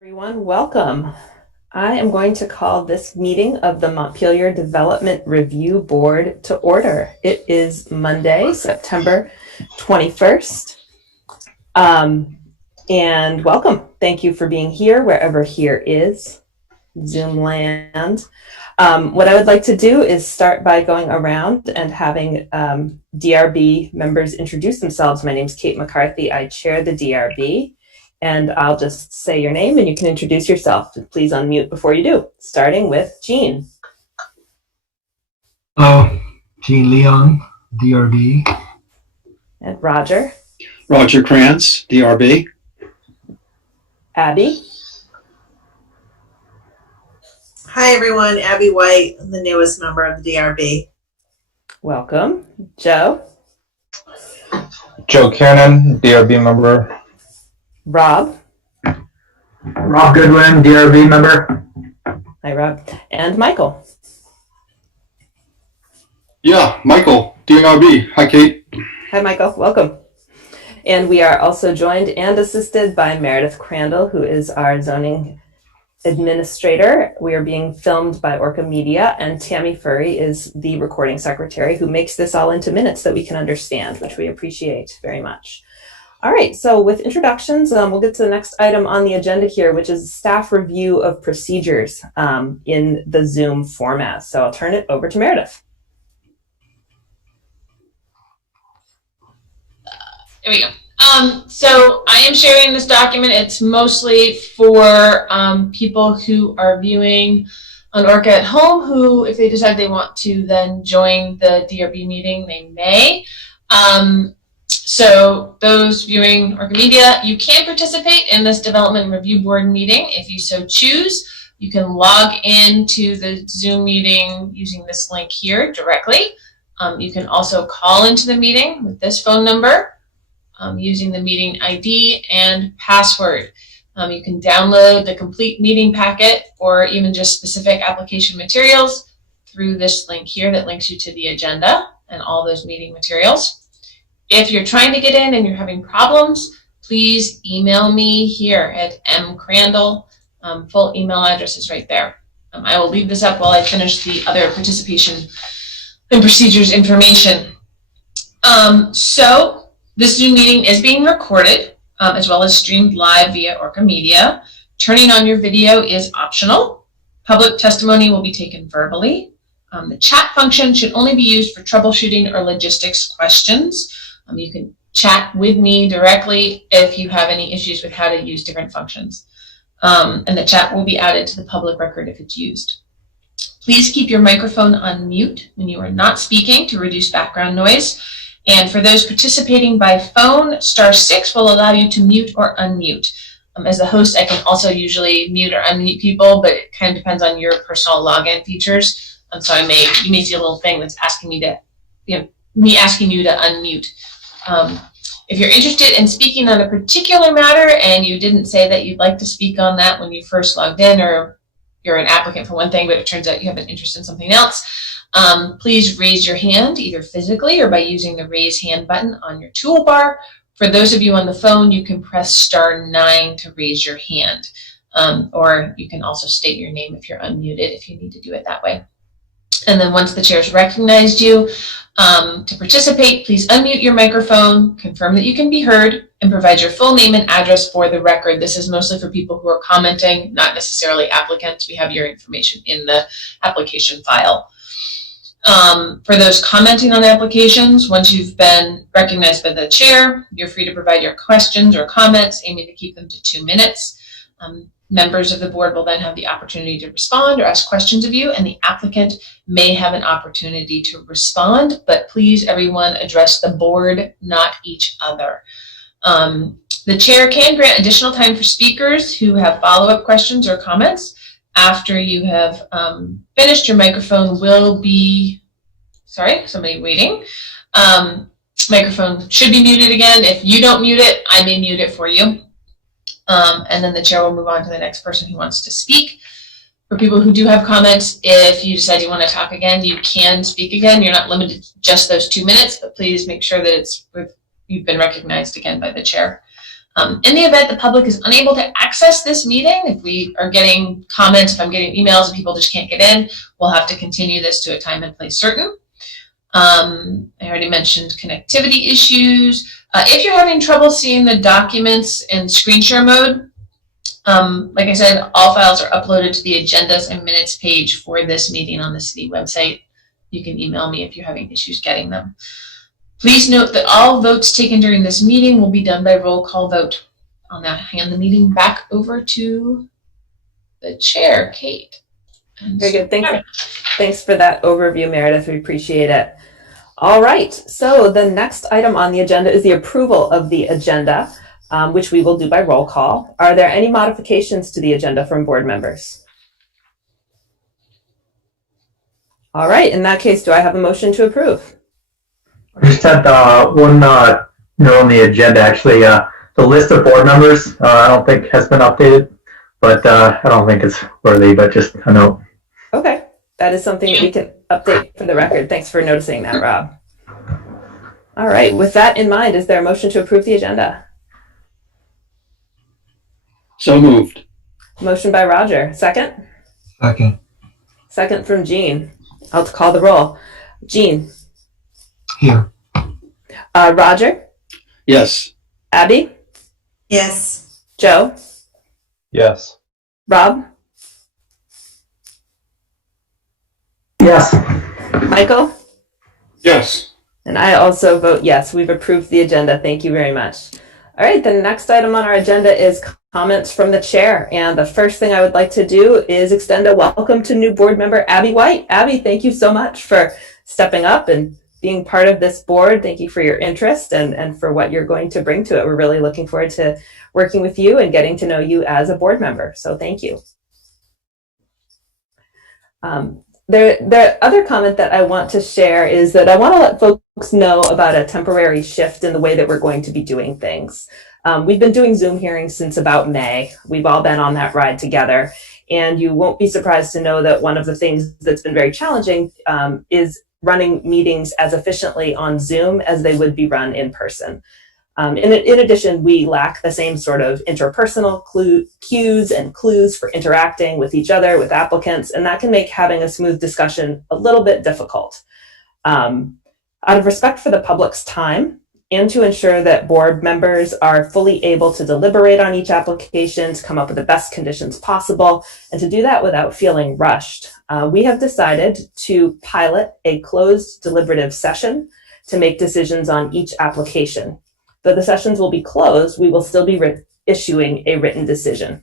Everyone, welcome. I am going to call this meeting of the Montpelier Development Review Board to order. It is Monday, September 21st. And welcome. Thank you for being here, wherever here is, Zoom land. What I would like to do is start by going around and having DRB members introduce themselves. My name is Kate McCarthy. I chair the DRB. And I'll just say your name and you can introduce yourself. Please unmute before you do, starting with Jean. Hello, Jean Leon, DRB. And Roger. Roger Krantz, DRB. Abby. Hi everyone, Abby White, I'm the newest member of the DRB. Welcome. Joe. Joe Kiernan, DRB member. Rob. Rob Goodwin, DRB member. Hi, Rob. And Michael. Yeah, Michael, DRB. Hi, Kate. Hi, Michael. Welcome. And we are also joined and assisted by Meredith Crandall, who is our zoning administrator. We are being filmed by ORCA Media, and Tammy Furry is the recording secretary who makes this all into minutes that we can understand, which we appreciate very much. All right, so with introductions, we'll get to the next item on the agenda here, which is staff review of procedures in the Zoom format. So I'll turn it over to Meredith. There we go. So I am sharing this document. It's mostly for people who are viewing on ORCA at home, who, if they decide they want to then join the DRB meeting, they may. So those viewing ORCA Media, you can participate in this Development Review Board meeting if you so choose. You can log into the Zoom meeting using this link here directly. You can also call into the meeting with this phone number using the meeting ID and password. You can download the complete meeting packet or even just specific application materials through this link here that links you to the agenda and all those meeting materials. If you're trying to get in and you're having problems, please email me here at mcrandall. Full email address is right there. I will leave this up while I finish the other participation and procedures information. So this Zoom meeting is being recorded as well as streamed live via ORCA Media. Turning on your video is optional. Public testimony will be taken verbally. The chat function should only be used for troubleshooting or logistics questions. You can chat with me directly if you have any issues with how to use different functions. And the chat will be added to the public record if it's used. Please keep your microphone on mute when you are not speaking to reduce background noise. And for those participating by phone, *6 will allow you to mute or unmute. As the host, I can also usually mute or unmute people, but it kind of depends on your personal login features. So you may see a little thing that's asking me to, me asking you to unmute. If you're interested in speaking on a particular matter and you didn't say that you'd like to speak on that when you first logged in, or you're an applicant for one thing, but it turns out you have an interest in something else, please raise your hand either physically or by using the raise hand button on your toolbar. For those of you on the phone, you can press *9 to raise your hand. Or you can also state your name if you're unmuted if you need to do it that way. And then once the chair's recognized you to participate, please unmute your microphone, confirm that you can be heard, and provide your full name and address for the record. This is mostly for people who are commenting, not necessarily applicants. We have your information in the application file. For those commenting on applications, once you've been recognized by the chair, you're free to provide your questions or comments, aiming to keep them to 2 minutes. Members of the board will then have the opportunity to respond or ask questions of you, and the applicant may have an opportunity to respond, but please, everyone, address the board, not each other. The chair can grant additional time for speakers who have follow-up questions or comments. After you have finished, your microphone will be, somebody waiting. Microphone should be muted again. If you don't mute it, I may mute it for you. And then the chair will move on to the next person who wants to speak. For people who do have comments, if you decide you want to talk again, you can speak again. You're not limited to just those 2 minutes, but please make sure that you've been recognized again by the chair. In the event the public is unable to access this meeting, if we are getting comments, if I'm getting emails and people just can't get in, we'll have to continue this to a time and place certain. I already mentioned connectivity issues. If you're having trouble seeing the documents in screen share mode, like I said, all files are uploaded to the agendas and minutes page for this meeting on the city website. You can email me if you're having issues getting them. Please note that all votes taken during this meeting will be done by roll call vote. I'll now hand the meeting back over to the chair, Kate. Very good. Thanks for that overview, Meredith. We appreciate it. All right. So the next item on the agenda is the approval of the agenda, which we will do by roll call. Are there any modifications to the agenda from board members? All right. In that case, do I have a motion to approve? I just had one note on the agenda, actually. The list of board members, I don't think has been updated, but I don't think it's worthy, but just a note. Okay. That is something that we can update for the record. Thanks for noticing that, Rob. All right. With that in mind, is there a motion to approve the agenda? So moved. Motion by Roger. Second? Second. Second from Jean. I'll call the roll. Jean. Here. Roger. Yes. Abby. Yes. Joe. Yes. Rob. Yes. Michael. Yes. And I also vote yes. We've approved the agenda. Thank you very much. All right. The next item on our agenda is comments from the chair. And the first thing I would like to do is extend a welcome to new board member, Abby White. Abby, thank you so much for stepping up and being part of this board. Thank you for your interest and for what you're going to bring to it. We're really looking forward to working with you and getting to know you as a board member. So thank you. The other comment that I want to share is that I want to let folks know about a temporary shift in the way that we're going to be doing things. We've been doing Zoom hearings since about May. We've all been on that ride together. And you won't be surprised to know that one of the things that's been very challenging is running meetings as efficiently on Zoom as they would be run in person. In addition, we lack the same sort of interpersonal cues and clues for interacting with each other, with applicants, and that can make having a smooth discussion a little bit difficult. Out of respect for the public's time, and to ensure that board members are fully able to deliberate on each application, to come up with the best conditions possible, and to do that without feeling rushed, we have decided to pilot a closed deliberative session to make decisions on each application. Though the sessions will be closed, we will still be issuing a written decision.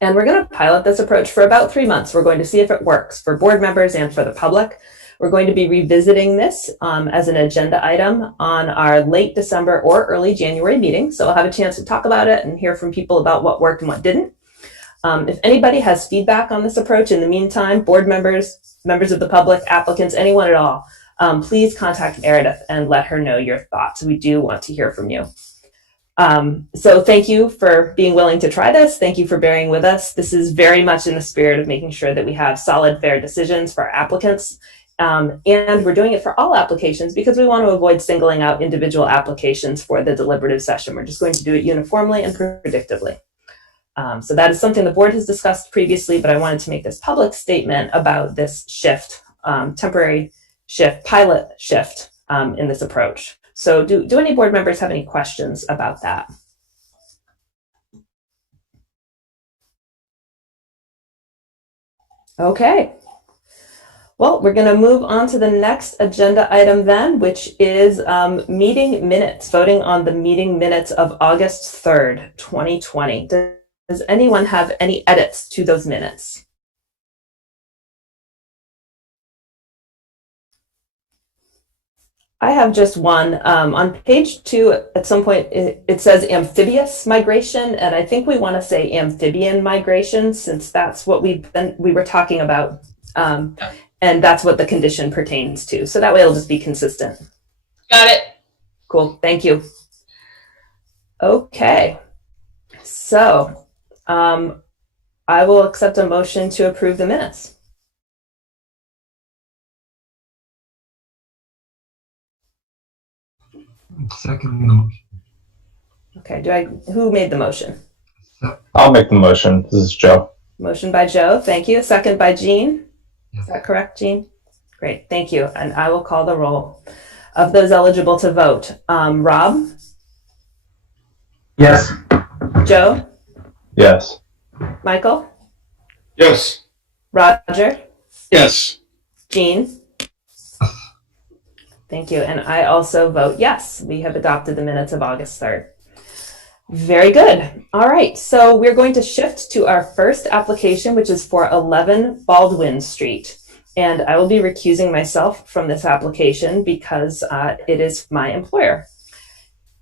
And we're going to pilot this approach for about 3 months. We're going to see if it works for board members and for the public. We're going to be revisiting this as an agenda item on our late December or early January meeting. So we'll have a chance to talk about it and hear from people about what worked and what didn't. If anybody has feedback on this approach in the meantime, board members, members of the public, applicants, anyone at all, please contact Meredith and let her know your thoughts. We do want to hear from you. So thank you for being willing to try this. Thank you for bearing with us. This is very much in the spirit of making sure that we have solid, fair decisions for our applicants. And we're doing it for all applications because we want to avoid singling out individual applications for the deliberative session. We're just going to do it uniformly and predictably. So that is something the board has discussed previously, but I wanted to make this public statement about this shift, temporary shift, pilot shift in this approach. So do any board members have any questions about that? Okay. Well, we're going to move on to the next agenda item then, which is meeting minutes, voting on the meeting minutes of August 3rd, 2020. Does anyone have any edits to those minutes? I have just one. On page 2, at some point, it says amphibious migration, and I think we want to say amphibian migration since that's what we were talking about, and that's what the condition pertains to. So that way it'll just be consistent. Got it. Cool. Thank you. Okay. So I will accept a motion to approve the minutes. Second the motion. Okay, who made the motion? I'll make the motion. This is Joe. Motion by Joe, thank you. Second by Jean. Yes. Is that correct, Jean? Great, thank you. And I will call the roll of those eligible to vote. Rob, Yes. Joe, Yes. Michael, Yes. Roger, Yes. Jean. Thank you. And I also vote yes. We have adopted the minutes of August 3rd. Very good. All right. So we're going to shift to our first application, which is for 11 Baldwin Street. And I will be recusing myself from this application because it is my employer.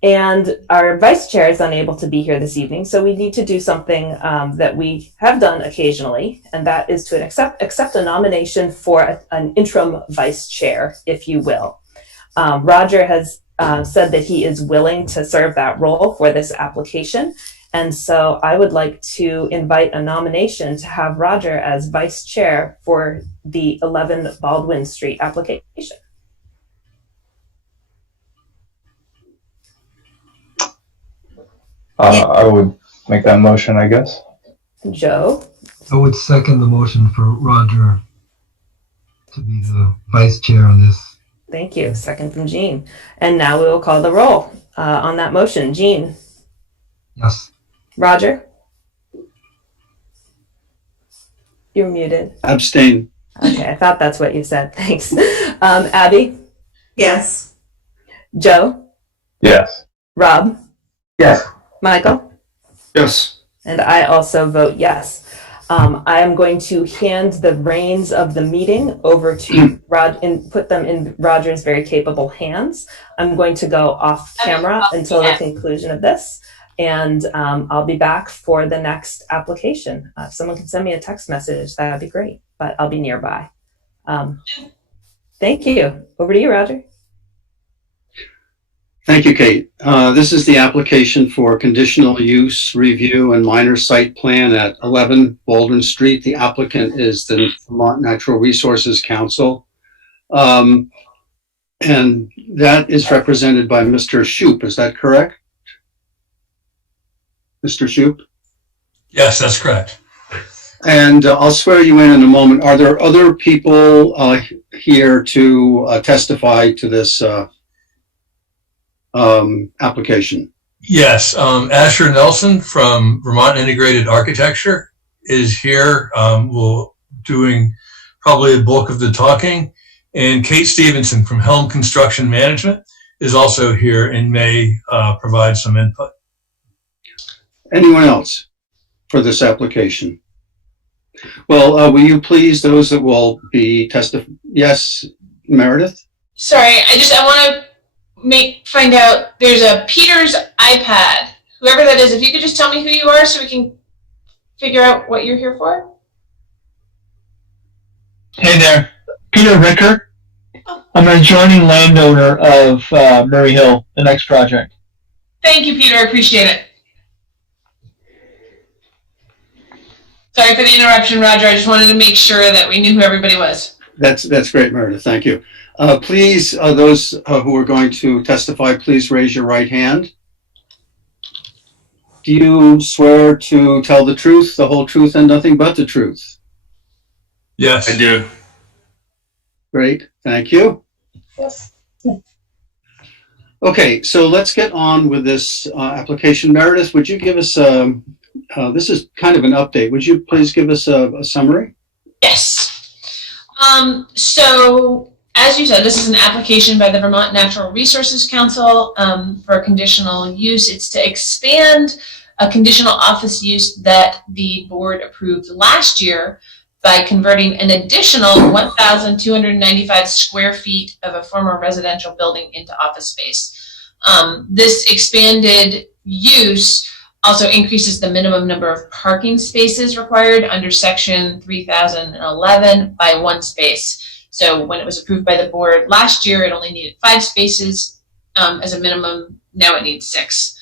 And our vice chair is unable to be here this evening, so we need to do something that we have done occasionally, and that is to accept a nomination for an interim vice chair, if you will. Roger has said that he is willing to serve that role for this application, and so I would like to invite a nomination to have Roger as vice chair for the 11 Baldwin Street application. I would make that motion, I guess. Joe? I would second the motion for Roger to be the vice chair on this. Thank you. Second from Jean. And now we will call the roll on that motion. Jean? Yes. Roger? You're muted. Abstain. Okay, I thought that's what you said. Thanks. Abby? Yes. Joe? Yes. Rob? Yes. Michael? Yes. And I also vote yes. I am going to hand the reins of the meeting over to Rod and put them in Roger's very capable hands. I'm going to go off camera until the conclusion of this, and I'll be back for the next application. If someone can send me a text message, that would be great, but I'll be nearby. Thank you. Over to you, Roger. Thank you, Kate. This is the application for conditional use review and minor site plan at 11 Baldwin Street. The applicant is the Vermont Natural Resources Council. And that is represented by Mr. Shoup. Is that correct? Mr. Shoup? Yes, that's correct. And I'll swear you in a moment. Are there other people here to testify to this application? Yes, Asher Nelson from Vermont Integrated Architecture is here, doing probably the bulk of the talking. And Kate Stevenson from Helm Construction Management is also here and may provide some input. Anyone else for this application? Well, will you please, those that will be testifying? Yes, Meredith? Sorry, I want to find out, there's a Peter's iPad. Whoever that is, if you could just tell me who you are so we can figure out what you're here for. Hey there, Peter Ricker. I'm an adjoining landowner of Murray Hill, the next project. Thank you, Peter. I appreciate it. Sorry for the interruption, Roger. I just wanted to make sure that we knew who everybody was. That's great, Meredith. Thank you. Please, those who are going to testify, please raise your right hand. Do you swear to tell the truth, the whole truth, and nothing but the truth? Yes. I do. Great. Thank you. Yes. Okay, so let's get on with this application. Meredith, would you give us this is kind of an update. Would you please give us a summary? Yes. So, as you said, this is an application by the Vermont Natural Resources Council for conditional use. It's to expand a conditional office use that the board approved last year by converting an additional 1,295 square feet of a former residential building into office space. This expanded use also increases the minimum number of parking spaces required under section 3011 by 1 space. So when it was approved by the board last year, it only needed 5 spaces as a minimum. Now it needs 6.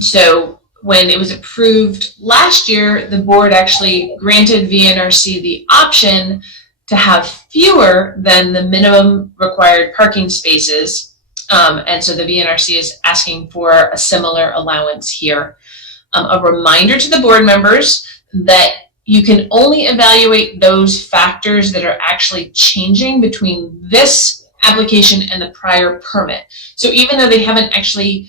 So when it was approved last year, the board actually granted VNRC the option to have fewer than the minimum required parking spaces And so the VNRC is asking for a similar allowance here. A reminder to the board members that you can only evaluate those factors that are actually changing between this application and the prior permit. So even though they haven't actually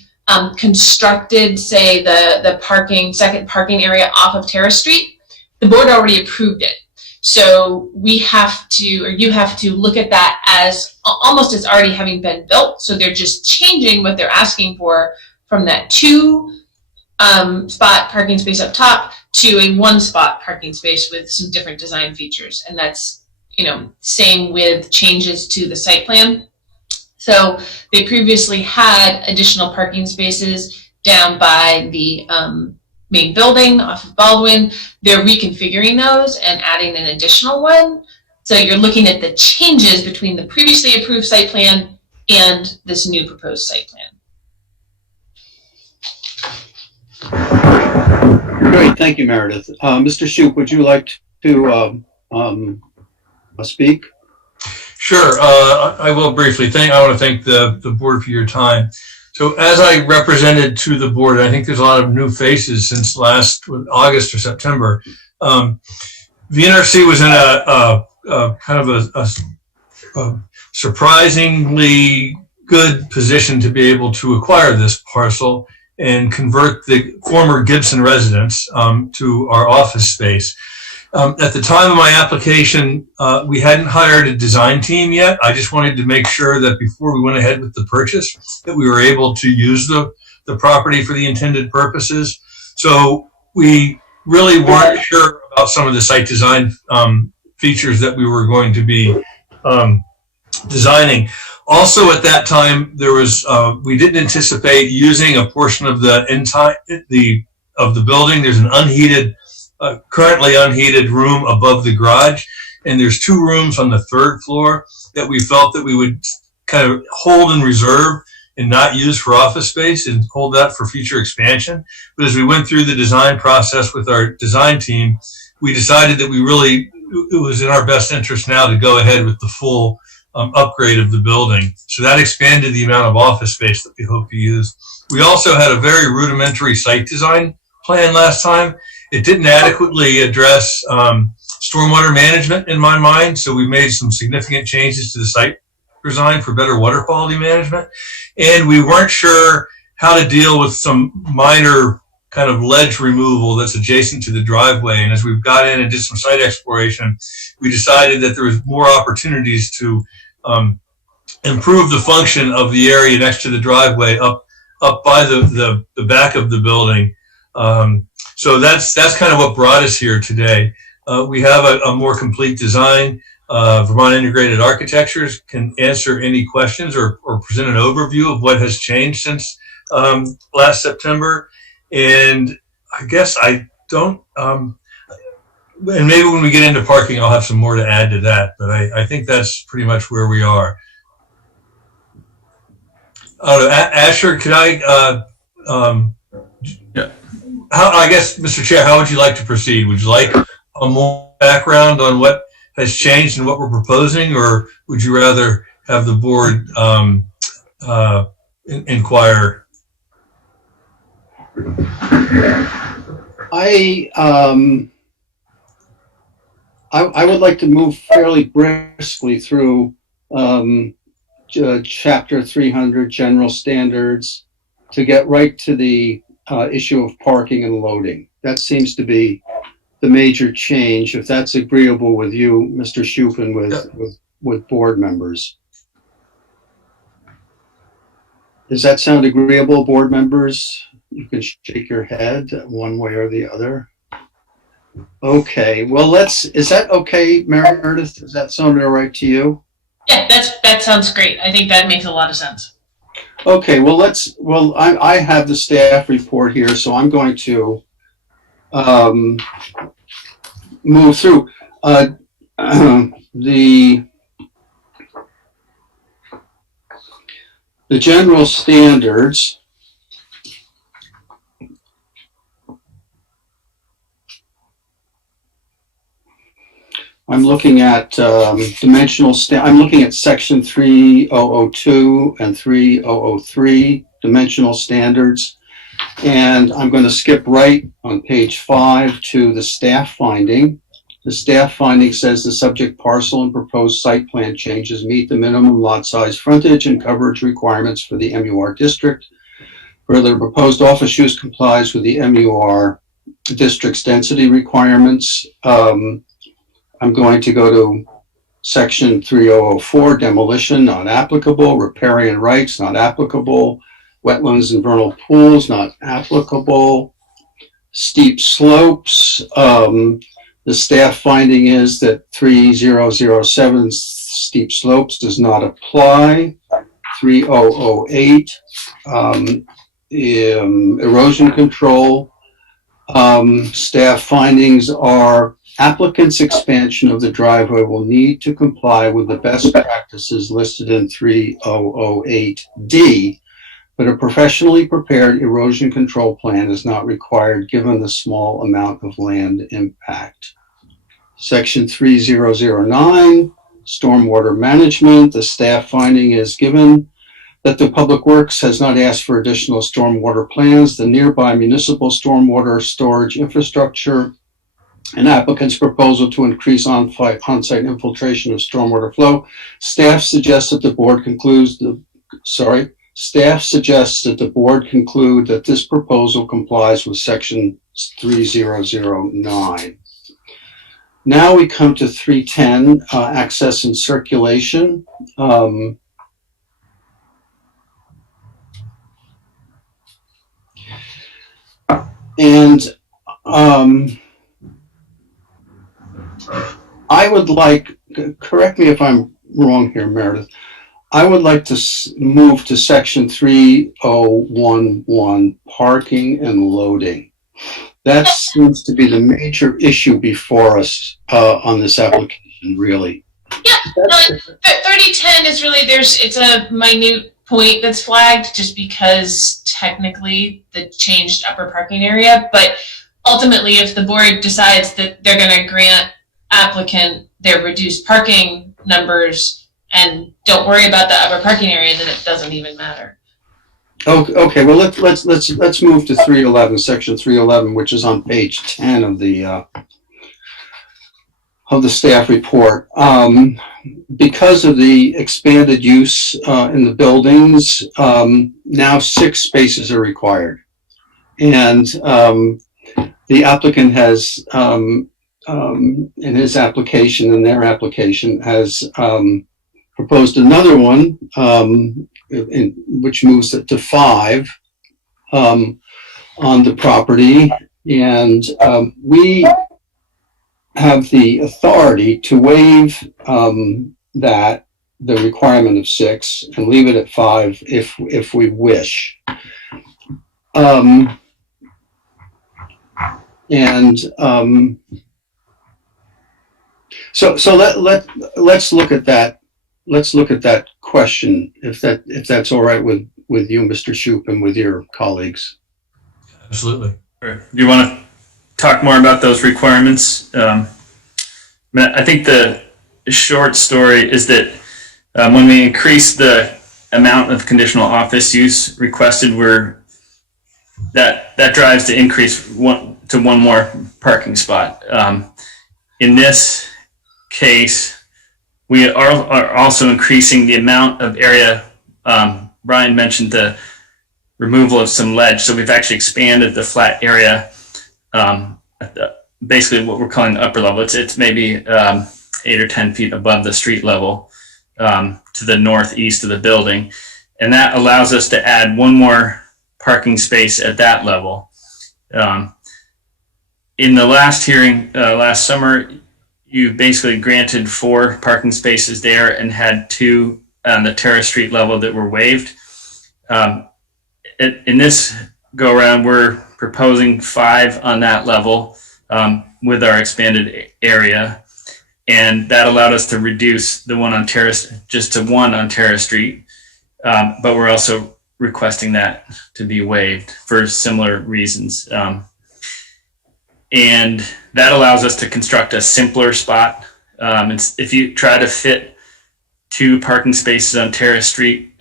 constructed, say, the second parking area off of Terrace Street, the board already approved it. So we have to, or you have to look at that as almost as already having been built. So they're just changing what they're asking for from that 2 spot parking space up top to a 1 spot parking space with some different design features. And that's, same with changes to the site plan. So they previously had additional parking spaces down by the main building off of Baldwin. They're reconfiguring those and adding an additional one. So you're looking at the changes between the previously approved site plan and this new proposed site plan. Great, thank you, Meredith. Mr. Shoup, would you like to speak? Sure, I will briefly. I want to thank the board for your time. So as I represented to the board, I think there's a lot of new faces since last August or September. VNRC was in a kind of a surprisingly good position to be able to acquire this parcel and convert the former Gibson residence to our office space. At the time of my application, we hadn't hired a design team yet. I just wanted to make sure that before we went ahead with the purchase, that we were able to use the property for the intended purposes. So we really weren't sure about some of the site design features that we were going to be designing. Also, at that time, there was we didn't anticipate using a portion of the building. There's an unheated, currently unheated room above the garage, and there's 2 rooms on the 3rd floor that we felt that we would kind of hold in reserve and not use for office space and hold that for future expansion. But as we went through the design process with our design team, we decided that it was in our best interest now to go ahead with the full upgrade of the building. So that expanded the amount of office space that we hope to use. We also had a very rudimentary site design plan last time. It didn't adequately address stormwater management in my mind, so we made some significant changes to the site design for better water quality management. And we weren't sure how to deal with some minor kind of ledge removal that's adjacent to the driveway. And as we got in and did some site exploration, we decided that there was more opportunities to improve the function of the area next to the driveway up by the back of the building. So that's kind of what brought us here today. We have a more complete design. Vermont Integrated Architectures can answer any questions or present an overview of what has changed since last September. And I guess I don't, and maybe when we get into parking, I'll have some more to add to that, but I think that's pretty much where we are. Asher, could I, Yeah. I guess, Mr. Chair, how would you like to proceed? Would you like a more background on what has changed and what we're proposing, or would you rather have the board inquire? I would like to move fairly briskly through Chapter 300, General Standards, to get right to the issue of parking and loading. That seems to be the major change, if that's agreeable with you, Mr. Shoup, and with board members. Does that sound agreeable, board members? You can shake your head one way or the other. Okay, well, is that okay, Meredith? Does that sound all right to you? Yeah, that sounds great. I think that makes a lot of sense. Okay, well, I have the staff report here, so I'm going to move through the general standards. I'm looking at I'm looking at section 3002 and 3003 dimensional standards. And I'm going to skip right on page 5 to the staff finding. The staff finding says the subject parcel and proposed site plan changes meet the minimum lot size, frontage, and coverage requirements for the MUR district. Further, the proposed office use complies with the MUR district's density requirements. I'm going to go to section 3004, demolition, not applicable. Riparian rights, not applicable. Wetlands and vernal pools, not applicable. Steep slopes, the staff finding is that 3007 steep slopes does not apply. 3008, erosion control. Staff findings are applicant's expansion of the driveway will need to comply with the best practices listed in 3008D, but a professionally prepared erosion control plan is not required given the small amount of land impact. Section 3009, stormwater management. The staff finding is given that the Public Works has not asked for additional stormwater plans. The nearby municipal stormwater storage infrastructure, an applicant's proposal to increase on-site infiltration of stormwater flow. Staff suggests that the board conclude that this proposal complies with section 3009. Now we come to 310, access and circulation. I would like, correct me if I'm wrong here, Meredith, I would like to move to section 3011, parking and loading. That seems to be the major issue before us on this application, really. Yeah, no, 3010 is really, it's a minute point that's flagged just because technically the changed upper parking area, but ultimately if the board decides that they're going to grant applicant their reduced parking numbers and don't worry about the upper parking area, then it doesn't even matter. Okay, well let's move to 311, section 311, which is on page 10 of the staff report. Because of the expanded use in the buildings, now 6 spaces are required, and the applicant has in his application and their application has proposed another one, which moves it to 5 on the property, and we have the authority to waive the requirement of 6 and leave it at 5 if we wish. So let's look at that. Let's look at that question, if that's all right with you, Mr. Shoup, and with your colleagues. Absolutely. Do you want to talk more about those requirements? I think the short story is that when we increase the amount of conditional office use requested, that drives the increase to one more parking spot. In this case, we are also increasing the amount of area. Brian mentioned the removal of some ledge, so we've actually expanded the flat area at basically what we're calling the upper level. It's maybe 8 or 10 feet above the street level to the northeast of the building, and that allows us to add one more parking space at that level. In the last hearing last summer, you basically granted 4 parking spaces there and had 2 on the Terrace Street level that were waived. In this go around, we're proposing 5 on that level with our expanded area, and that allowed us to reduce the one on Terrace just to 1 on Terrace Street, but we're also requesting that to be waived for similar reasons. And that allows us to construct a simpler spot If you try to fit 2 parking spaces on Terrace Street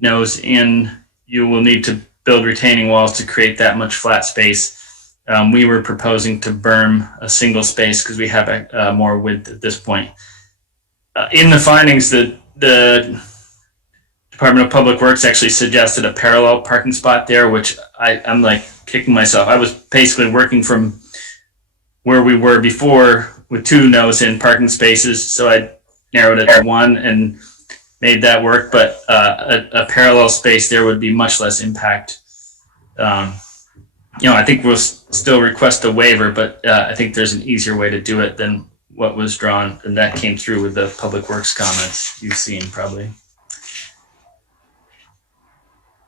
nose in, you will need to build retaining walls to create that much flat space. We were proposing to berm a single space because we have more width at this point. In the findings, the Department of Public Works actually suggested a parallel parking spot there, which I'm like kicking myself. I was basically working from where we were before with 2 nose-in parking spaces, so I narrowed it to 1 and made that work. But a parallel space there would be much less impact. I think we'll still request a waiver, but I think there's an easier way to do it than what was drawn, and that came through with the Public Works comments you've seen probably.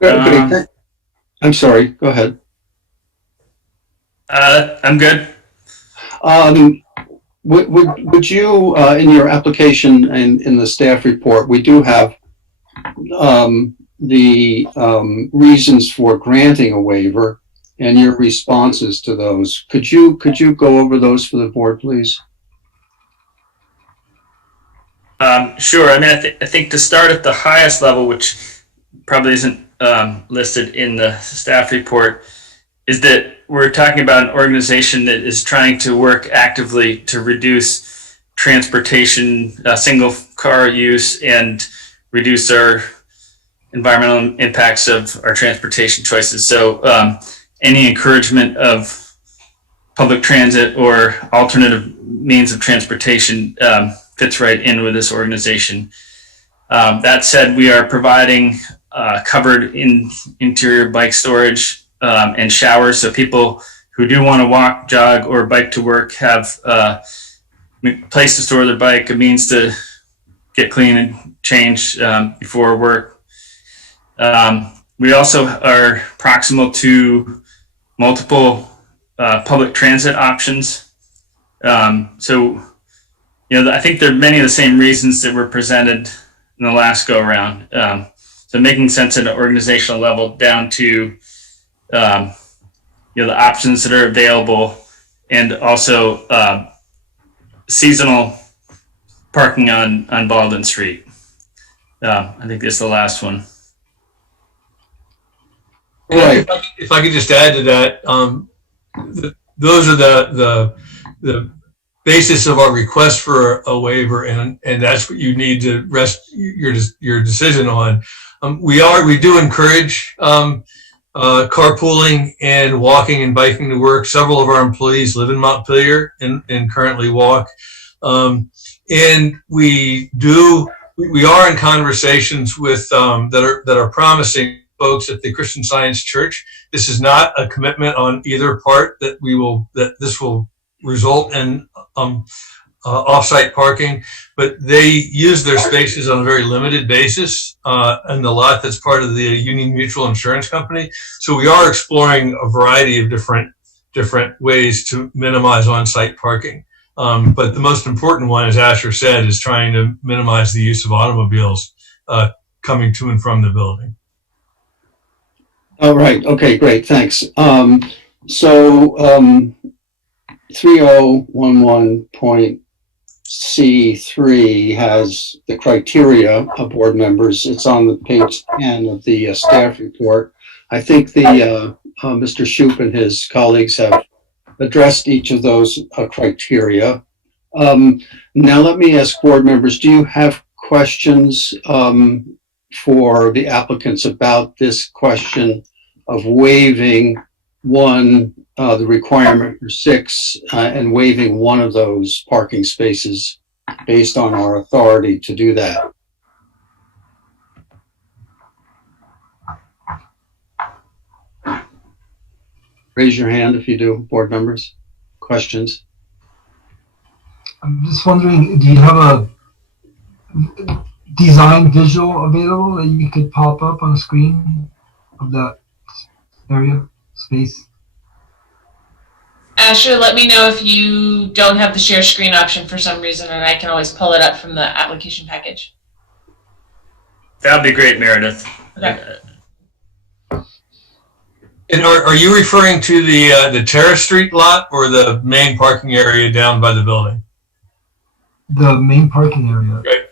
I'm sorry, go ahead. I'm good. Would you, in your application and in the staff report, we do have the reasons for granting a waiver and your responses to those. Could you go over those for the board, please? Sure. I mean, I think to start at the highest level, which probably isn't listed in the staff report, is that we're talking about an organization that is trying to work actively to reduce transportation, single car use, and reduce our environmental impacts of our transportation choices. So any encouragement of public transit or alternative means of transportation fits right in with this organization. That said, we are providing covered interior bike storage and showers, so people who do want to walk, jog, or bike to work have a place to store their bike, a means to get clean and change before work. We also are proximal to multiple public transit options. So, I think there are many of the same reasons that were presented in the last go around. So making sense at an organizational level down to the options that are available, and also seasonal parking on Baldwin Street. I think that's the last one. Right. If I could just add to that, those are the basis of our request for a waiver, and that's what you need to rest your decision on. We do encourage carpooling and walking and biking to work. Several of our employees live in Montpelier and currently walk. And we are in conversations with that are promising folks at the Christian Science Church. This is not a commitment on either part that this will result in off-site parking, but they use their spaces on a very limited basis in the lot that's part of the Union Mutual Insurance Company. So we are exploring a variety of different ways to minimize on-site parking. But the most important one, as Asher said, is trying to minimize the use of automobiles coming to and from the building. All right. Okay, great. Thanks. So 3011.C3 has the criteria of board members. It's on the page 10 of the staff report. I think the Mr. Shoup and his colleagues have addressed each of those criteria. Now let me ask board members, do you have questions for the applicants about this question of waiving the requirement for 6 and waiving one of those parking spaces based on our authority to do that? Raise your hand if you do, board members. Questions? I'm just wondering, do you have a design visual available that you could pop up on the screen of that area, space? Asher, let me know if you don't have the share screen option for some reason, and I can always pull it up from the application package. That'd be great, Meredith. Okay. And are you referring to the Terrace Street lot or the main parking area down by the building? the main parking area. Right.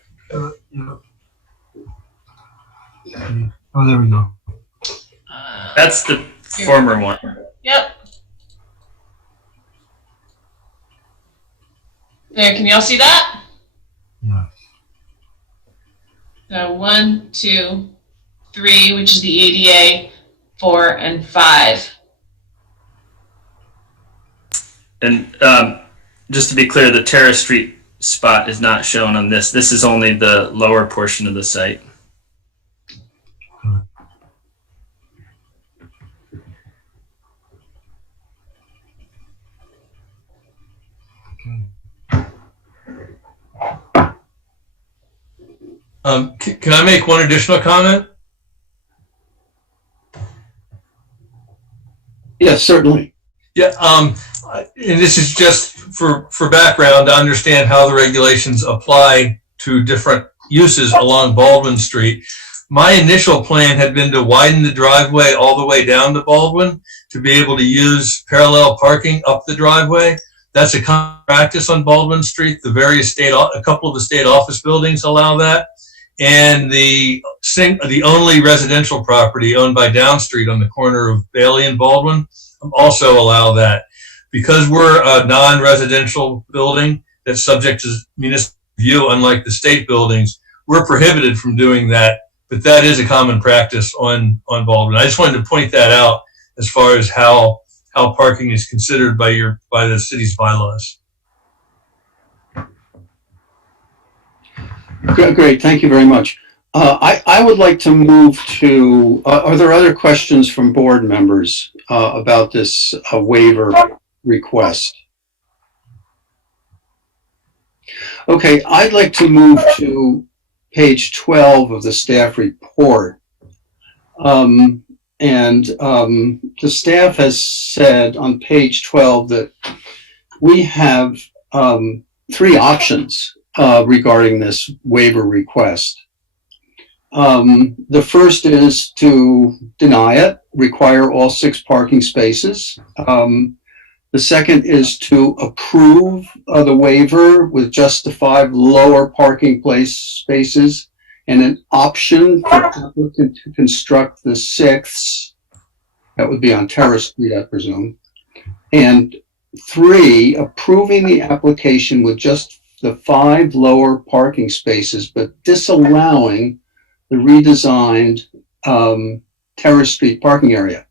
Yeah. Oh, there we go. That's the former one. Yep. There, can you all see that? Yeah. So 1, 2, 3, which is the ADA, 4, and 5. And just to be clear, the Terrace Street spot is not shown on this. This is only the lower portion of the site. Can I make one additional comment? Yes, certainly. Yeah, and this is just for background to understand how the regulations apply to different uses along Baldwin Street. My initial plan had been to widen the driveway all the way down to Baldwin to be able to use parallel parking up the driveway. That's a common practice on Baldwin Street. A couple of the state office buildings allow that. And the only residential property owned by Downstreet on the corner of Bailey and Baldwin also allow that. Because we're a non-residential building that's subject to municipal review, unlike the state buildings, we're prohibited from doing that. But that is a common practice on Baldwin. I just wanted to point that out as far as how parking is considered by the city's bylaws. Great, thank you very much. I would like to move to, are there other questions from board members about this waiver request? Okay, I'd like to move to page 12 of the staff report. The staff has said on page 12 that we have 3 options regarding this waiver request. The first is to deny it, require all 6 parking spaces. The second is to approve the waiver with just the 5 lower parking spaces and an option for applicant to construct the 6th. That would be on Terrace Street, I presume. And 3, approving the application with just the 5 lower parking spaces, but disallowing the redesigned Terrace Street parking area.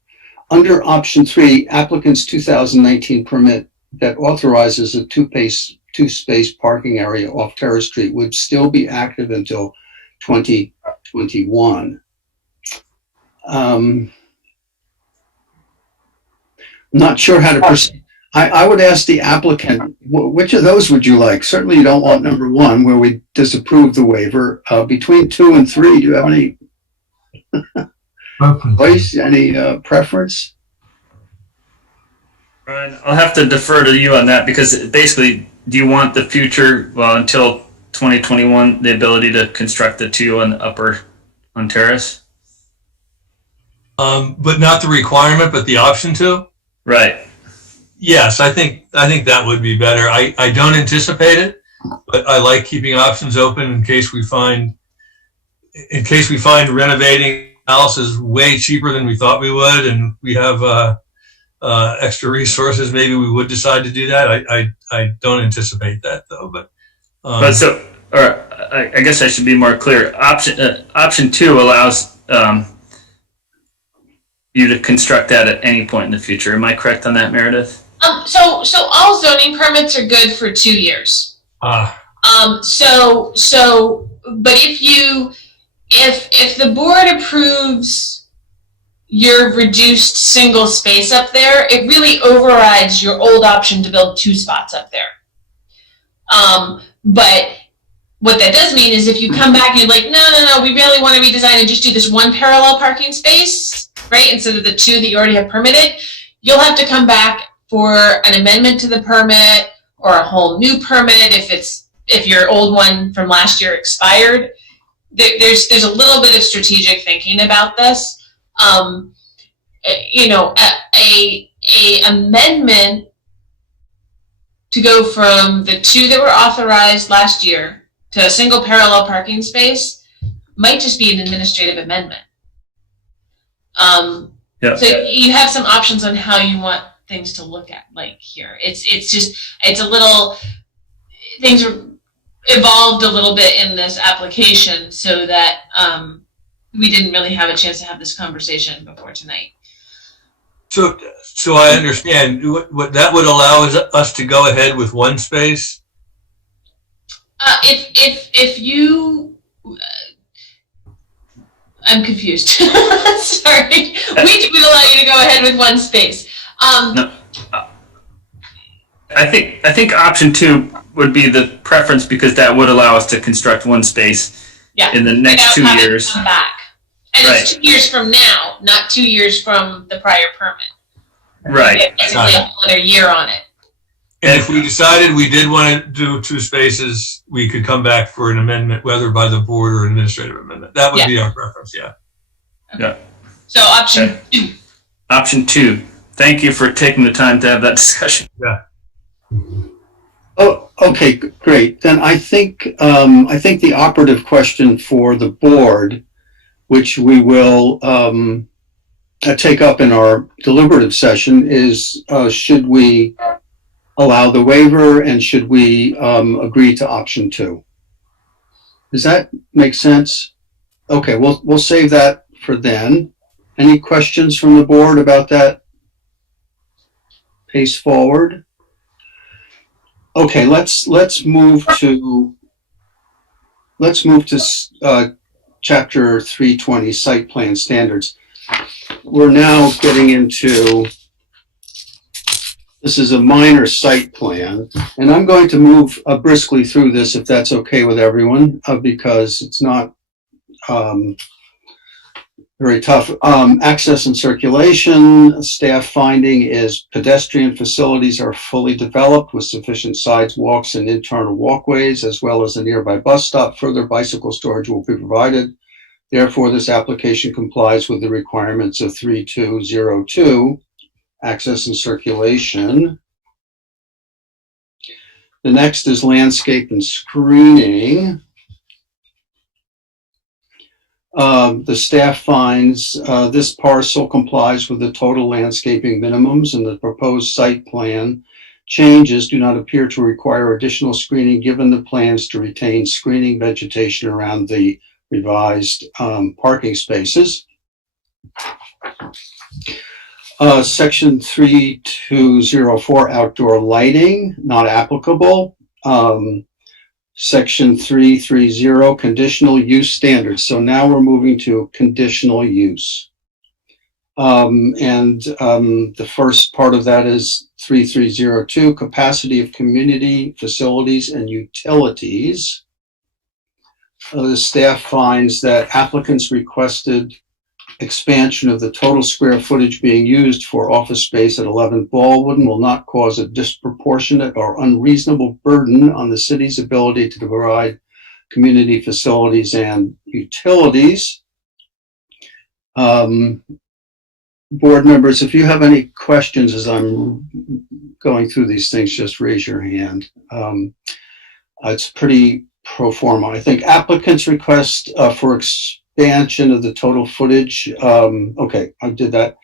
Under option 3, applicant's 2019 permit that authorizes a 2-space parking area off Terrace Street would still be active until 2021. Not sure how to proceed. I would ask the applicant, which of those would you like? Certainly you don't want number 1, where we disapprove the waiver. Between 2 and 3, do you have any voice, any preference? Brian, I'll have to defer to you on that, because basically, do you want the future, well, until 2021, the ability to construct the 2 on the upper on Terrace? But not the requirement, but the option to? Right. Yes, I think that would be better. I don't anticipate it, but I like keeping options open in case we find renovating the house is way cheaper than we thought we would, and we have extra resources. Maybe we would decide to do that. I don't anticipate that though. But I guess I should be more clear. Option 2 allows you to construct that at any point in the future. Am I correct on that, Meredith? So all zoning permits are good for 2 years. But if the board approves your reduced single space up there, it really overrides your old option to build 2 spots up there. But what that does mean is if you come back and you're like, no, we really want to redesign and just do this 1 parallel parking space, right, instead of the 2 that you already have permitted, you'll have to come back for an amendment to the permit or a whole new permit if your old one from last year expired. There's a little bit of strategic thinking about this. A amendment to go from the 2 that were authorized last year to a single parallel parking space might just be an administrative amendment. Yeah. So you have some options on how you want things to look at, like here. It's a little, things were evolved a little bit in this application so that we didn't really have a chance to have this conversation before tonight. So I understand what that would allow is us to go ahead with one space. If you, I'm confused. Sorry, we would allow you to go ahead with one space. No, I think option 2 would be the preference because that would allow us to construct one space in the next 2 years. Come back. And Right. it's 2 years from now, not 2 years from the prior permit. Right. It's another year on it. And if we decided we did want to do 2 spaces, we could come back for an amendment, whether by the board or administrative amendment. That would be our preference, yeah. Yeah. So option 2. Option 2. Thank you for taking the time to have that discussion. Yeah. Oh, okay, great. Then I think the operative question for the board, which we will take up in our deliberative session, is should we allow the waiver and should we agree to option 2? Does that make sense? Okay, we'll save that for then. Any questions from the board about that pace forward? Okay, let's move to chapter 320, site plan standards. We're now getting into, this is a minor site plan, and I'm going to move briskly through this if that's okay with everyone, because it's not very tough. Access and circulation, staff finding is pedestrian facilities are fully developed with sufficient sidewalks and internal walkways, as well as a nearby bus stop. Further bicycle storage will be provided. Therefore, this application complies with the requirements of 3202, access and circulation. The next is landscape and screening. The staff finds this parcel complies with the total landscaping minimums, and the proposed site plan changes do not appear to require additional screening given the plans to retain screening vegetation around the revised parking spaces. Section 3204, outdoor lighting, not applicable. Section 330, conditional use standards. So now we're moving to conditional use. The first part of that is 3302, capacity of community facilities and utilities. The staff finds that applicants requested expansion of the total square footage being used for office space at 11 Baldwin will not cause a disproportionate or unreasonable burden on the city's ability to provide community facilities and utilities. Board members, if you have any questions as I'm going through these things, just raise your hand. It's pretty pro forma. I think applicants' request for expansion of the total footage. Okay, I did that.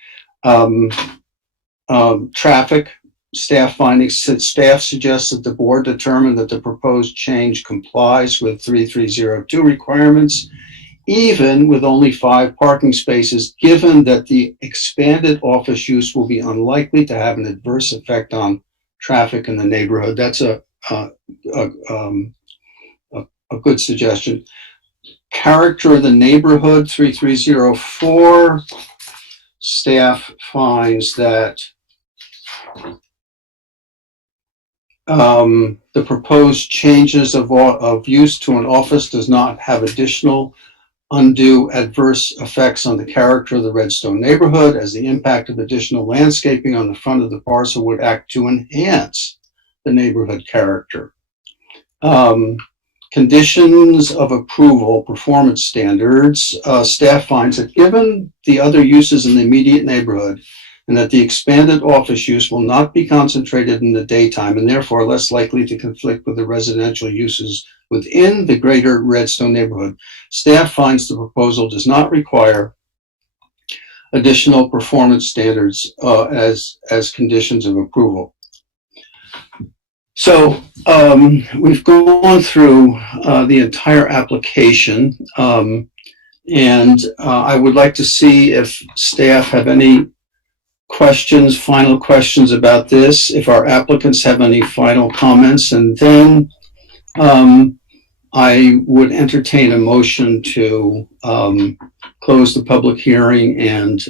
Traffic, staff findings. Staff suggests that the board determine that the proposed change complies with 3302 requirements, even with only 5 parking spaces, given that the expanded office use will be unlikely to have an adverse effect on traffic in the neighborhood. That's a good suggestion. Character of the neighborhood, 3304. Staff finds that the proposed changes of use to an office does not have additional undue adverse effects on the character of the Redstone neighborhood, as the impact of additional landscaping on the front of the parcel would act to enhance the neighborhood character. Conditions of approval, performance standards. Staff finds that given the other uses in the immediate neighborhood, and that the expanded office use will not be concentrated in the daytime and therefore less likely to conflict with the residential uses within the greater Redstone neighborhood. Staff finds the proposal does not require additional performance standards as conditions of approval. So we've gone through the entire application, and I would like to see if staff have any questions, final questions about this, if our applicants have any final comments, and then I would entertain a motion to close the public hearing and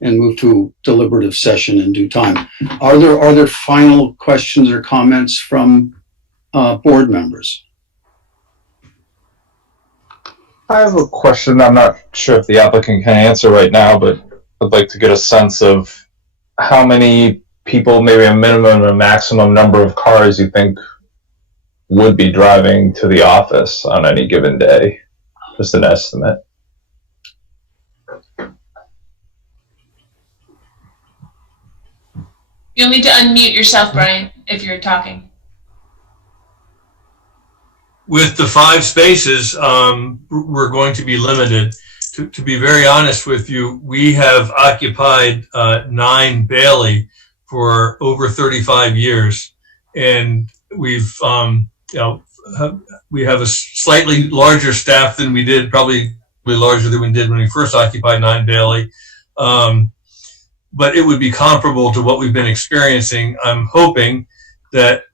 move to deliberative session in due time. Are there final questions or comments from board members? I have a question. I'm not sure if the applicant can answer right now, but I'd like to get a sense of how many people, maybe a minimum and a maximum number of cars you think would be driving to the office on any given day. Just an estimate. You'll need to unmute yourself, Brian, if you're talking. With the 5 spaces, we're going to be limited. To be very honest with you, we have occupied 9 Bailey for over 35 years, and we've we have a slightly larger staff than we did, probably larger than we did when we first occupied 9 Bailey. But it would be comparable to what we've been experiencing. I'm hoping that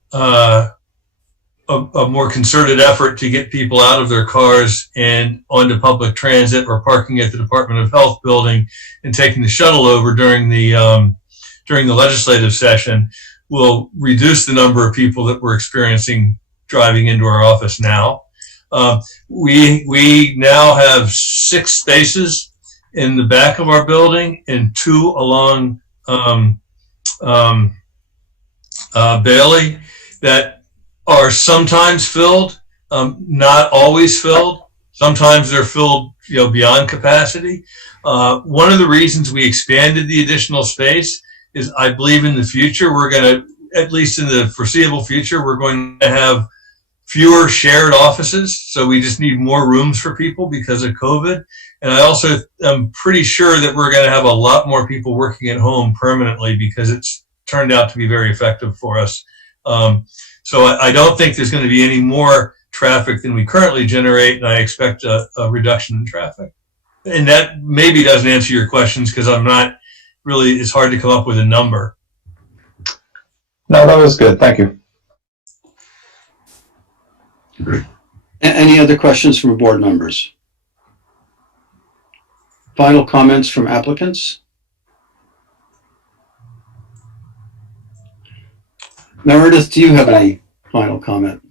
a more concerted effort to get people out of their cars and onto public transit or parking at the Department of Health building and taking the shuttle over during the legislative session will reduce the number of people that we're experiencing driving into our office now. We now have 6 spaces in the back of our building and 2 along Bailey that are sometimes filled, not always filled. Sometimes they're filled, beyond capacity. One of the reasons we expanded the additional space is I believe in the future we're going to, at least in the foreseeable future, we're going to have fewer shared offices. So we just need more rooms for people because of COVID. And I also am pretty sure that we're going to have a lot more people working at home permanently because it's turned out to be very effective for us. So I don't think there's going to be any more traffic than we currently generate, and I expect a reduction in traffic. And that maybe doesn't answer your questions because it's hard to come up with a number. No, that was good. Thank you. Any other questions from board members? Final comments from applicants? Meredith, do you have any final comment?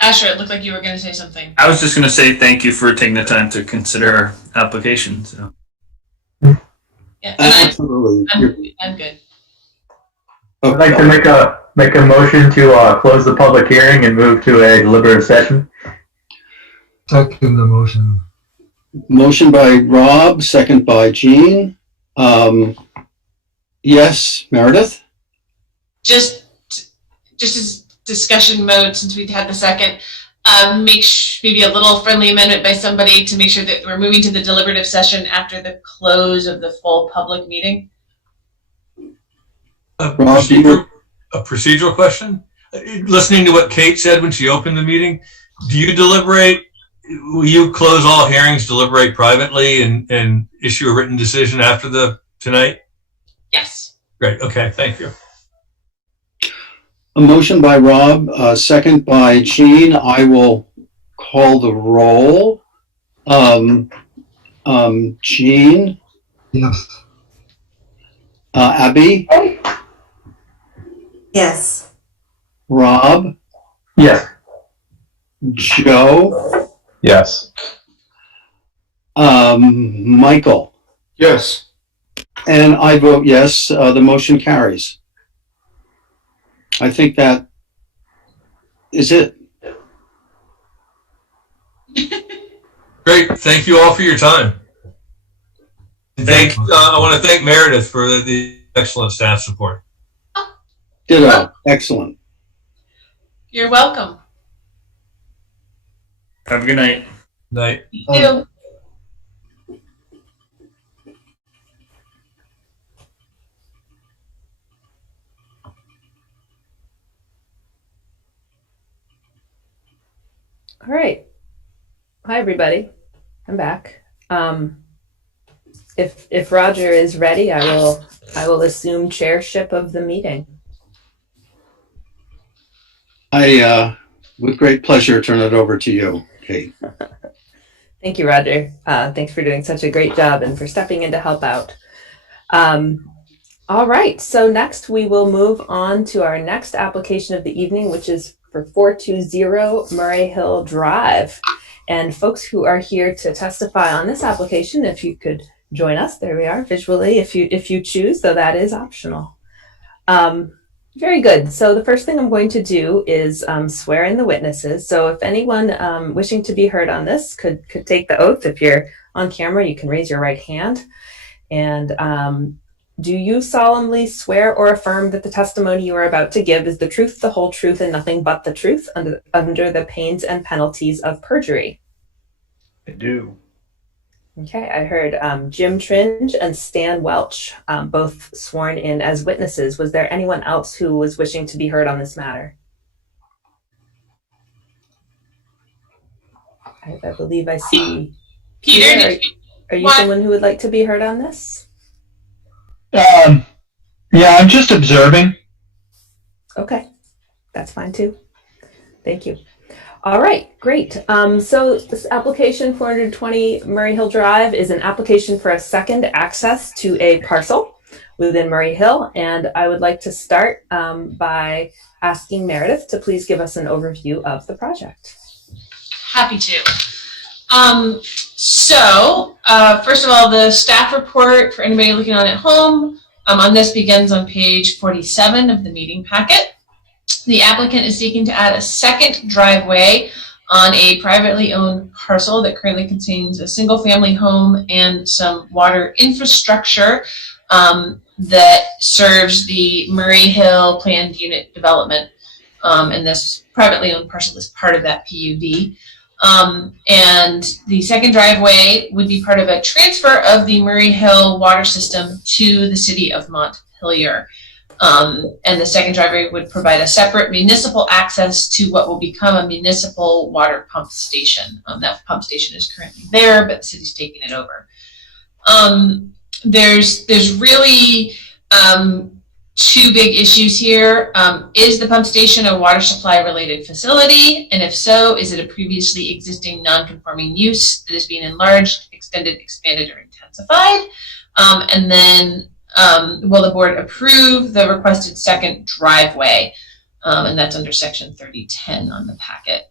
Asher, it looked like you were going to say something. I was just going to say thank you for taking the time to consider our application. So. Yeah, and absolutely. I'm good. Okay. I'd like to make a motion to close the public hearing and move to a deliberative session. Second the motion. Motion by Rob, second by Jean. Yes, Meredith? Just as discussion mode, since we've had the second, maybe a little friendly amendment by somebody to make sure that we're moving to the deliberative session after the close of the full public meeting. A procedural question? Listening to what Kate said when she opened the meeting, do you deliberate? Will you close all hearings, deliberate privately, and issue a written decision after tonight? Yes. Great. Okay. Thank you. A motion by Rob, second by Jean. I will call the roll. Jean? Yes. Abby? Yes. Rob? Yes. Joe? Yes. Michael? Yes. And I vote yes. The motion carries. I think that is it. Great. Thank you all for your time. I want to thank Meredith for the excellent staff support. Ditto. Excellent. You're welcome. Have a good night. Night. You too. All right. Hi, everybody. I'm back. If Roger is ready, I will assume chairship of the meeting. I, with great pleasure, turn it over to you, Kate. Thank you, Roger. Thanks for doing such a great job and for stepping in to help out. All right. So next we will move on to our next application of the evening, which is for 420 Murray Hill Drive. And folks who are here to testify on this application, if you could join us, there we are visually, if you choose, though that is optional. Very good. So the first thing I'm going to do is swear in the witnesses. So if anyone wishing to be heard on this could take the oath. If you're on camera, you can raise your right hand. And do you solemnly swear or affirm that the testimony you are about to give is the truth, the whole truth, and nothing but the truth under the pains and penalties of perjury? I do. Okay, I heard Jim Tringe and Stan Welch, both sworn in as witnesses. Was there anyone else who was wishing to be heard on this matter? I believe I see Peter. Are you someone who would like to be heard on this? Yeah, I'm just observing. Okay, that's fine too. Thank you. All right, great. So this application 420 Murray Hill Drive is an application for a second access to a parcel within Murray Hill. And I would like to start by asking Meredith to please give us an overview of the project. Happy to. First of all, the staff report for anybody looking on at home on this begins on page 47 of the meeting packet. The applicant is seeking to add a second driveway on a privately owned parcel that currently contains a single family home and some water infrastructure that serves the Murray Hill planned unit development. And this privately owned parcel is part of that PUD. And the second driveway would be part of a transfer of the Murray Hill water system to the city of Montpelier. And the second driveway would provide a separate municipal access to what will become a municipal water pump station. That pump station is currently there, but the city's taking it over. There's really two big issues here. Is the pump station a water supply related facility? And if so, is it a previously existing non-conforming use that is being enlarged, extended, expanded, or intensified? And then will the board approve the requested second driveway? And that's under section 3010 on the packet.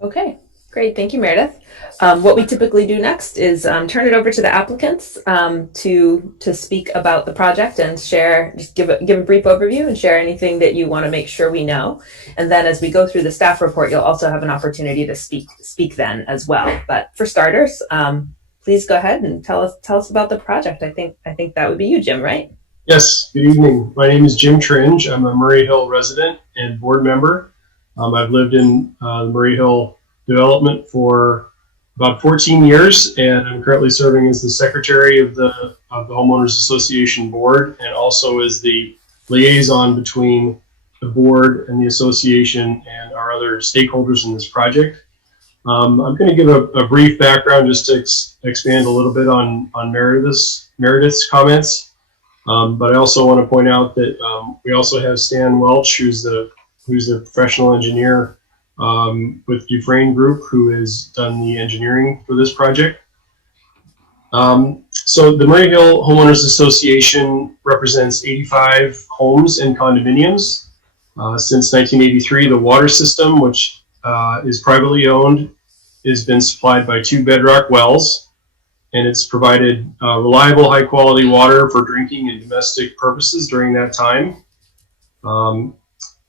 Okay, great. Thank you, Meredith. What we typically do next is turn it over to the applicants to speak about the project and share, just give a brief overview and share anything that you want to make sure we know. And then as we go through the staff report, you'll also have an opportunity to speak then as well. But for starters, please go ahead and tell us about the project. I think that would be you, Jim, right? Yes, good evening. My name is Jim Tringe. I'm a Murray Hill resident and board member. I've lived in the Murray Hill development for about 14 years, and I'm currently serving as the secretary of the Homeowners Association board, and also as the liaison between the board and the association and our other stakeholders in this project. I'm going to give a brief background just to expand a little bit on Meredith's comments. But I also want to point out that we also have Stan Welch, who's the professional engineer with Dufresne Group, who has done the engineering for this project. So the Murray Hill Homeowners Association represents 85 homes and condominiums. Since 1983, the water system, which is privately owned, has been supplied by 2 bedrock wells, and it's provided reliable, high-quality water for drinking and domestic purposes during that time.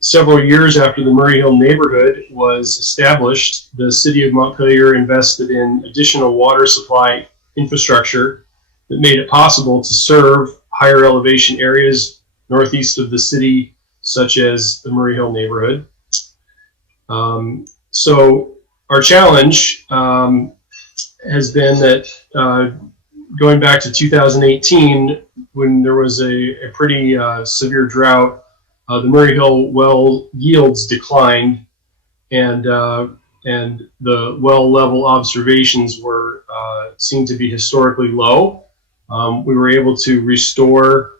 Several years after the Murray Hill neighborhood was established, the city of Montpelier invested in additional water supply infrastructure that made it possible to serve higher elevation areas northeast of the city, such as the Murray Hill neighborhood. So our challenge has been that going back to 2018, when there was a pretty severe drought, the Murray Hill well yields declined, and the well level observations were seemed to be historically low. We were able to restore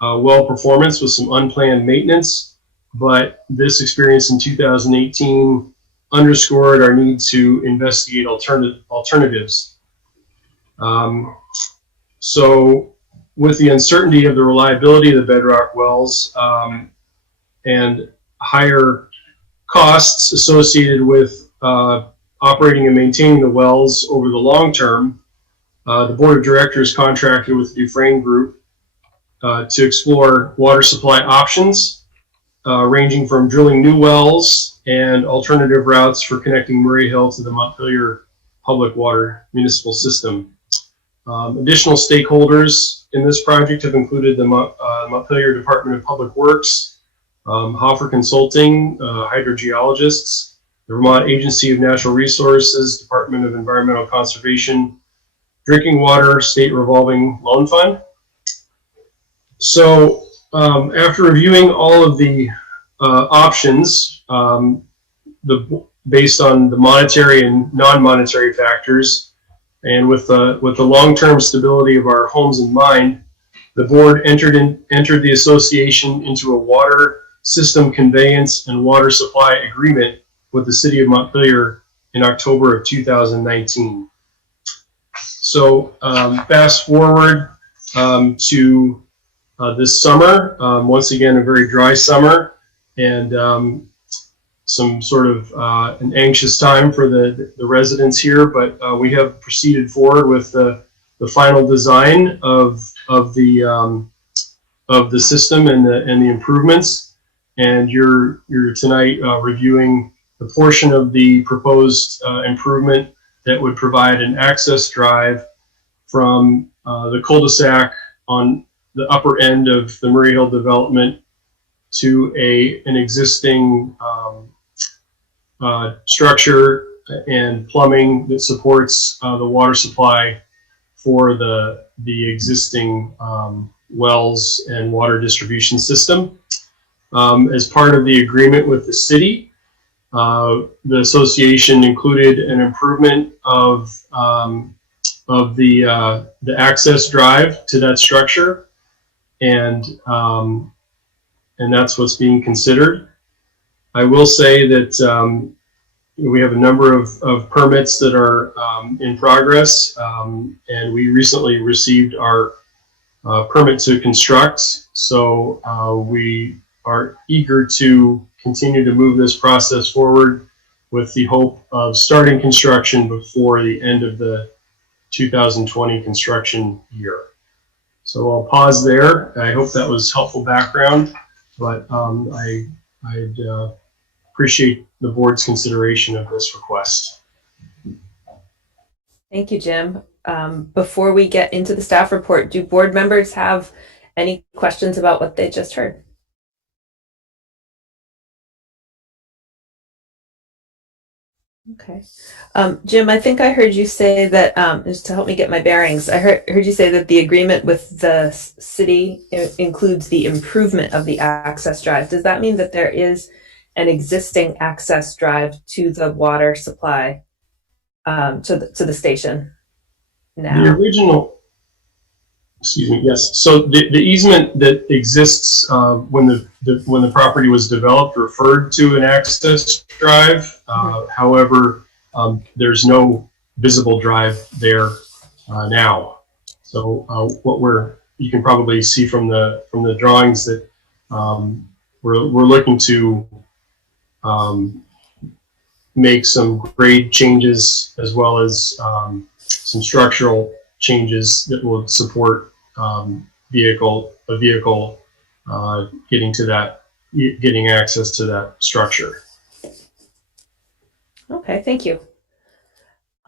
well performance with some unplanned maintenance, but this experience in 2018 underscored our need to investigate alternatives. So with the uncertainty of the reliability of the bedrock wells and higher costs associated with operating and maintaining the wells over the long term, the board of directors contracted with the Dufresne Group to explore water supply options, ranging from drilling new wells and alternative routes for connecting Murray Hill to the Montpelier public water municipal system. Additional stakeholders in this project have included the Montpelier Department of Public Works, Hoffer Consulting, hydrogeologists, the Vermont Agency of Natural Resources, Department of Environmental Conservation, Drinking Water State Revolving Loan Fund. So after reviewing all of the options, based on the monetary and non-monetary factors, and with the long-term stability of our homes in mind, the board entered the association into a water system conveyance and water supply agreement with the city of Montpelier in October of 2019. So fast forward to this summer, once again a very dry summer, and some sort of an anxious time for the residents here, but we have proceeded forward with the final design of the system and the improvements, and you're tonight reviewing the portion of the proposed improvement that would provide an access drive from the cul-de-sac on the upper end of the Murray Hill development to an existing structure and plumbing that supports the water supply for the existing wells and water distribution system. As part of the agreement with the city, the association included an improvement of the access drive to that structure, and that's what's being considered. I will say that we have a number of permits that are in progress, and we recently received our permit to construct. So we are eager to continue to move this process forward with the hope of starting construction before the end of the 2020 construction year. So I'll pause there. I hope that was helpful background, but I'd appreciate the board's consideration of this request. Thank you, Jim. Before we get into the staff report, do board members have any questions about what they just heard? Okay. Jim, I think I heard you say that, just to help me get my bearings, I heard you say that the agreement with the city includes the improvement of the access drive. Does that mean that there is an existing access drive to the water supply, to the station now? The original, excuse me, yes. So the easement that exists when the property was developed referred to an access drive. However, there's no visible drive there now. So you can probably see from the drawings that we're looking to make some grade changes as well as some structural changes that will support a vehicle getting access to that structure. Okay, thank you.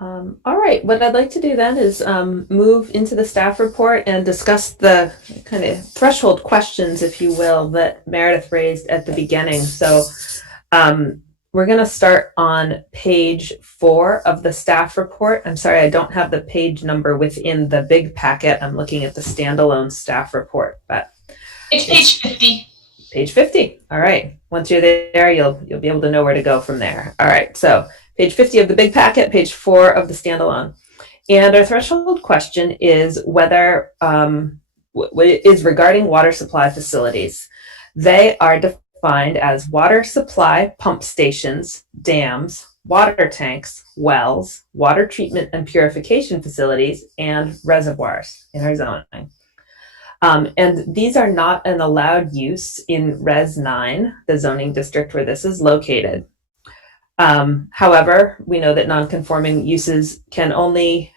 All right, what I'd like to do then is move into the staff report and discuss the kind of threshold questions, if you will, that Meredith raised at the beginning. So we're going to start on page 4 of the staff report. I'm sorry, I don't have the page number within the big packet. I'm looking at the standalone staff report, but It's page 50. page 50. All right. Once you're there, you'll be able to know where to go from there. All right. So page 50 of the big packet, page 4 of the standalone. And our threshold question is whether is regarding water supply facilities. They are defined as water supply pump stations, dams, water tanks, wells, water treatment and purification facilities, and reservoirs in our zoning. And these are not an allowed use in Res 9, the zoning district where this is located. However, we know that non-conforming uses can only,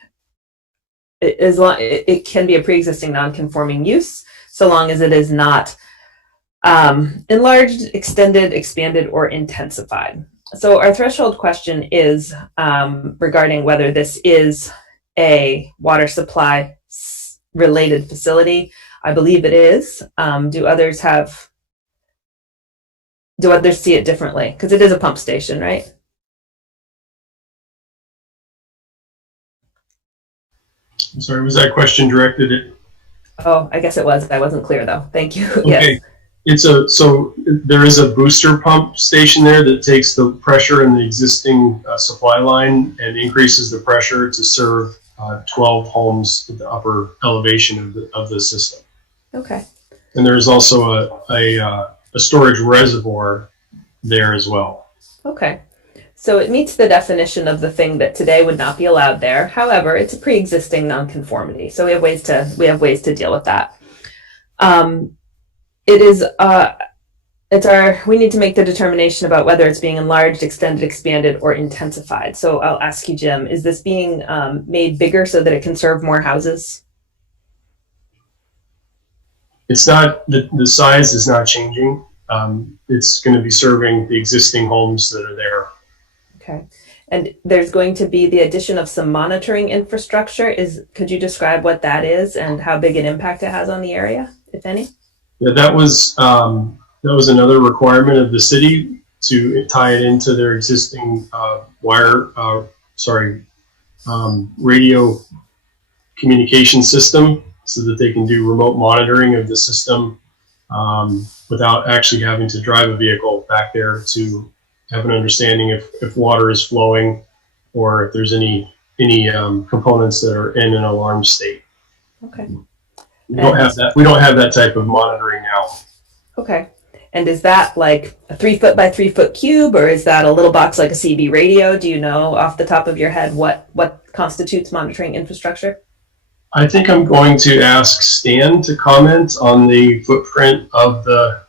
it can be a pre-existing non-conforming use, so long as it is not enlarged, extended, expanded, or intensified. So our threshold question is regarding whether this is a water supply related facility. I believe it is. Do others see it differently? Because it is a pump station, right? I'm sorry, was that question directed at? Oh, I guess it was. I wasn't clear though. Thank you. Okay. Yes. So there is a booster pump station there that takes the pressure in the existing supply line and increases the pressure to serve 12 homes at the upper elevation of the system. Okay. And there's also a storage reservoir there as well. Okay. So it meets the definition of the thing that today would not be allowed there. However, it's a pre-existing nonconformity. So we have ways to deal with that. We need to make the determination about whether it's being enlarged, extended, expanded, or intensified. So I'll ask you, Jim, is this being made bigger so that it can serve more houses? It's not, the size is not changing. It's going to be serving the existing homes that are there. Okay. And there's going to be the addition of some monitoring infrastructure. Could you describe what that is and how big an impact it has on the area, if any? Yeah, that was another requirement of the city to tie it into their existing radio communication system so that they can do remote monitoring of the system without actually having to drive a vehicle back there to have an understanding if water is flowing or if there's any components that are in an alarm state. Okay. We don't have that. We don't have that type of monitoring now. Okay. And is that like a 3 foot by 3 foot cube, or is that a little box like a CB radio? Do you know off the top of your head what constitutes monitoring infrastructure? I think I'm going to ask Stan to comment on the footprint of the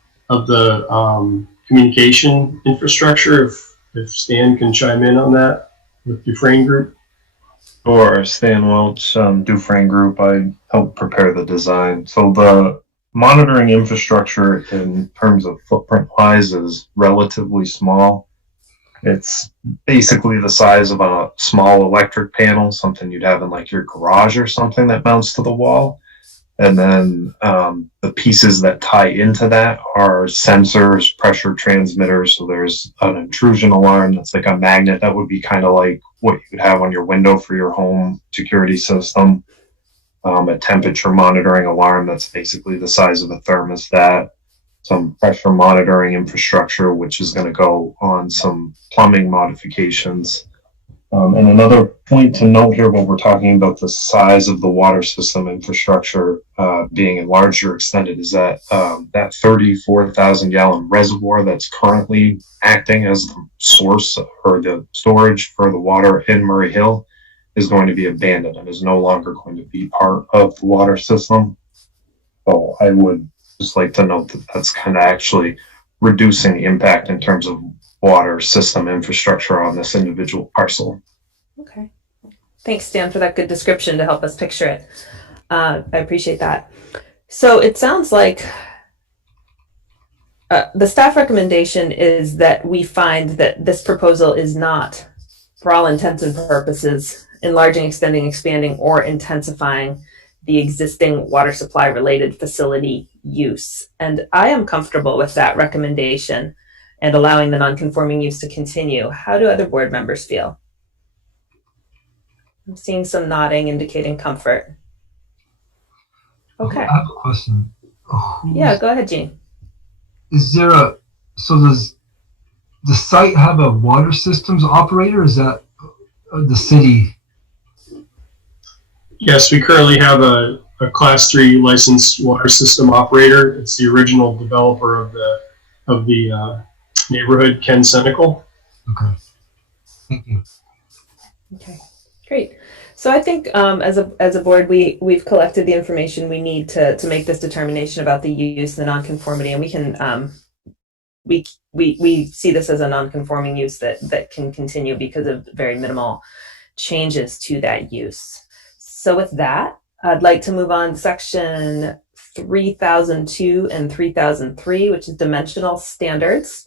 communication infrastructure. If Stan can chime in on that with Dufresne Group. Or Stan Welch, Dufresne Group. I helped prepare the design. So the monitoring infrastructure in terms of footprint wise is relatively small. It's basically the size of a small electric panel, something you'd have in like your garage or something that mounts to the wall. And then the pieces that tie into that are sensors, pressure transmitters. So there's an intrusion alarm that's like a magnet that would be kind of like what you would have on your window for your home security system. A temperature monitoring alarm that's basically the size of a thermostat. Some pressure monitoring infrastructure, which is going to go on some plumbing modifications. And another point to note here when we're talking about the size of the water system infrastructure being enlarged or extended is that that 34,000 gallon reservoir that's currently acting as the source or the storage for the water in Murray Hill is going to be abandoned and is no longer going to be part of the water system. So I would just like to note that that's kind of actually reducing the impact in terms of water system infrastructure on this individual parcel. Okay. Thanks, Stan, for that good description to help us picture it. I appreciate that. So it sounds like the staff recommendation is that we find that this proposal is not for all intents and purposes, enlarging, extending, expanding, or intensifying the existing water supply related facility use. And I am comfortable with that recommendation and allowing the non-conforming use to continue. How do other board members feel? I'm seeing some nodding indicating comfort. Okay. I have a question. Yeah, go ahead, Jean. Is there does the site have a water systems operator? Or is that the city? Yes, we currently have a Class 3 licensed water system operator. It's the original developer of the neighborhood, Ken Senecal. Okay. Thank you. Okay, great. So I think as a board, we've collected the information we need to make this determination about the use and the nonconformity, and we can we see this as a nonconforming use that can continue because of very minimal changes to that use. So with that, I'd like to move on to section 3002 and 3003, which is dimensional standards.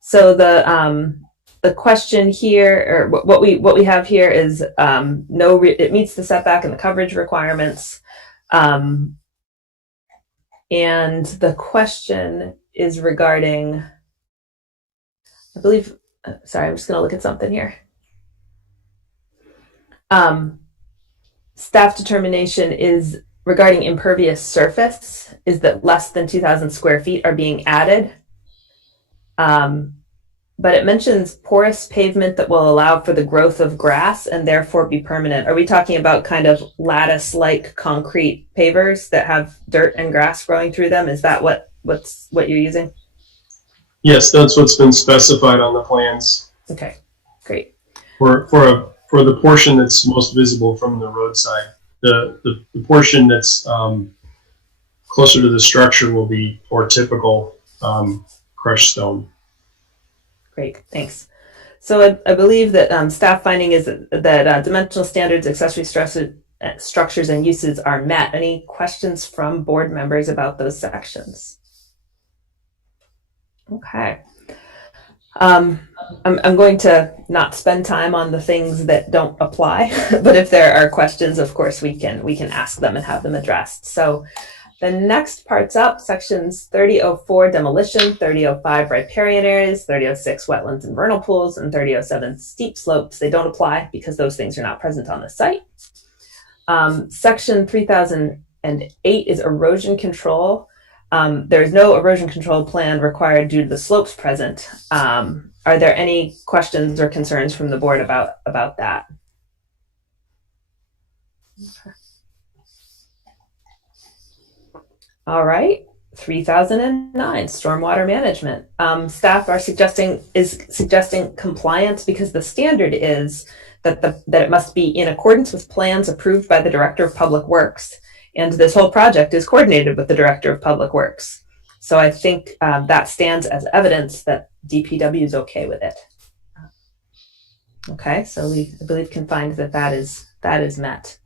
So the question here, or what we have here is it meets the setback and the coverage requirements. And the question is regarding, I believe, sorry, I'm just going to look at something here. Staff determination is regarding impervious surface is that less than 2,000 square feet are being added. But it mentions porous pavement that will allow for the growth of grass and therefore be permanent. Are we talking about kind of lattice-like concrete pavers that have dirt and grass growing through them? Is that what you're using? Yes, that's what's been specified on the plans. Okay, great. For the portion that's most visible from the roadside, the portion that's closer to the structure will be more typical crushed stone. Great, thanks. So I believe that staff finding is that dimensional standards, accessory structures, and uses are met. Any questions from board members about those sections? Okay. I'm going to not spend time on the things that don't apply, but if there are questions, of course, we can ask them and have them addressed. So the next part's up, sections 3004 demolition, 3005 riparian areas, 3006 wetlands and vernal pools, and 3007 steep slopes. They don't apply because those things are not present on the site. Section 3008 is erosion control. There is no erosion control plan required due to the slopes present. Are there any questions or concerns from the board about that? Okay. All right, 3009 stormwater management. Staff are suggesting compliance because the standard is that it must be in accordance with plans approved by the Director of Public Works, and this whole project is coordinated with the Director of Public Works. So I think that stands as evidence that DPW is okay with it. Okay, so I believe can find that is met.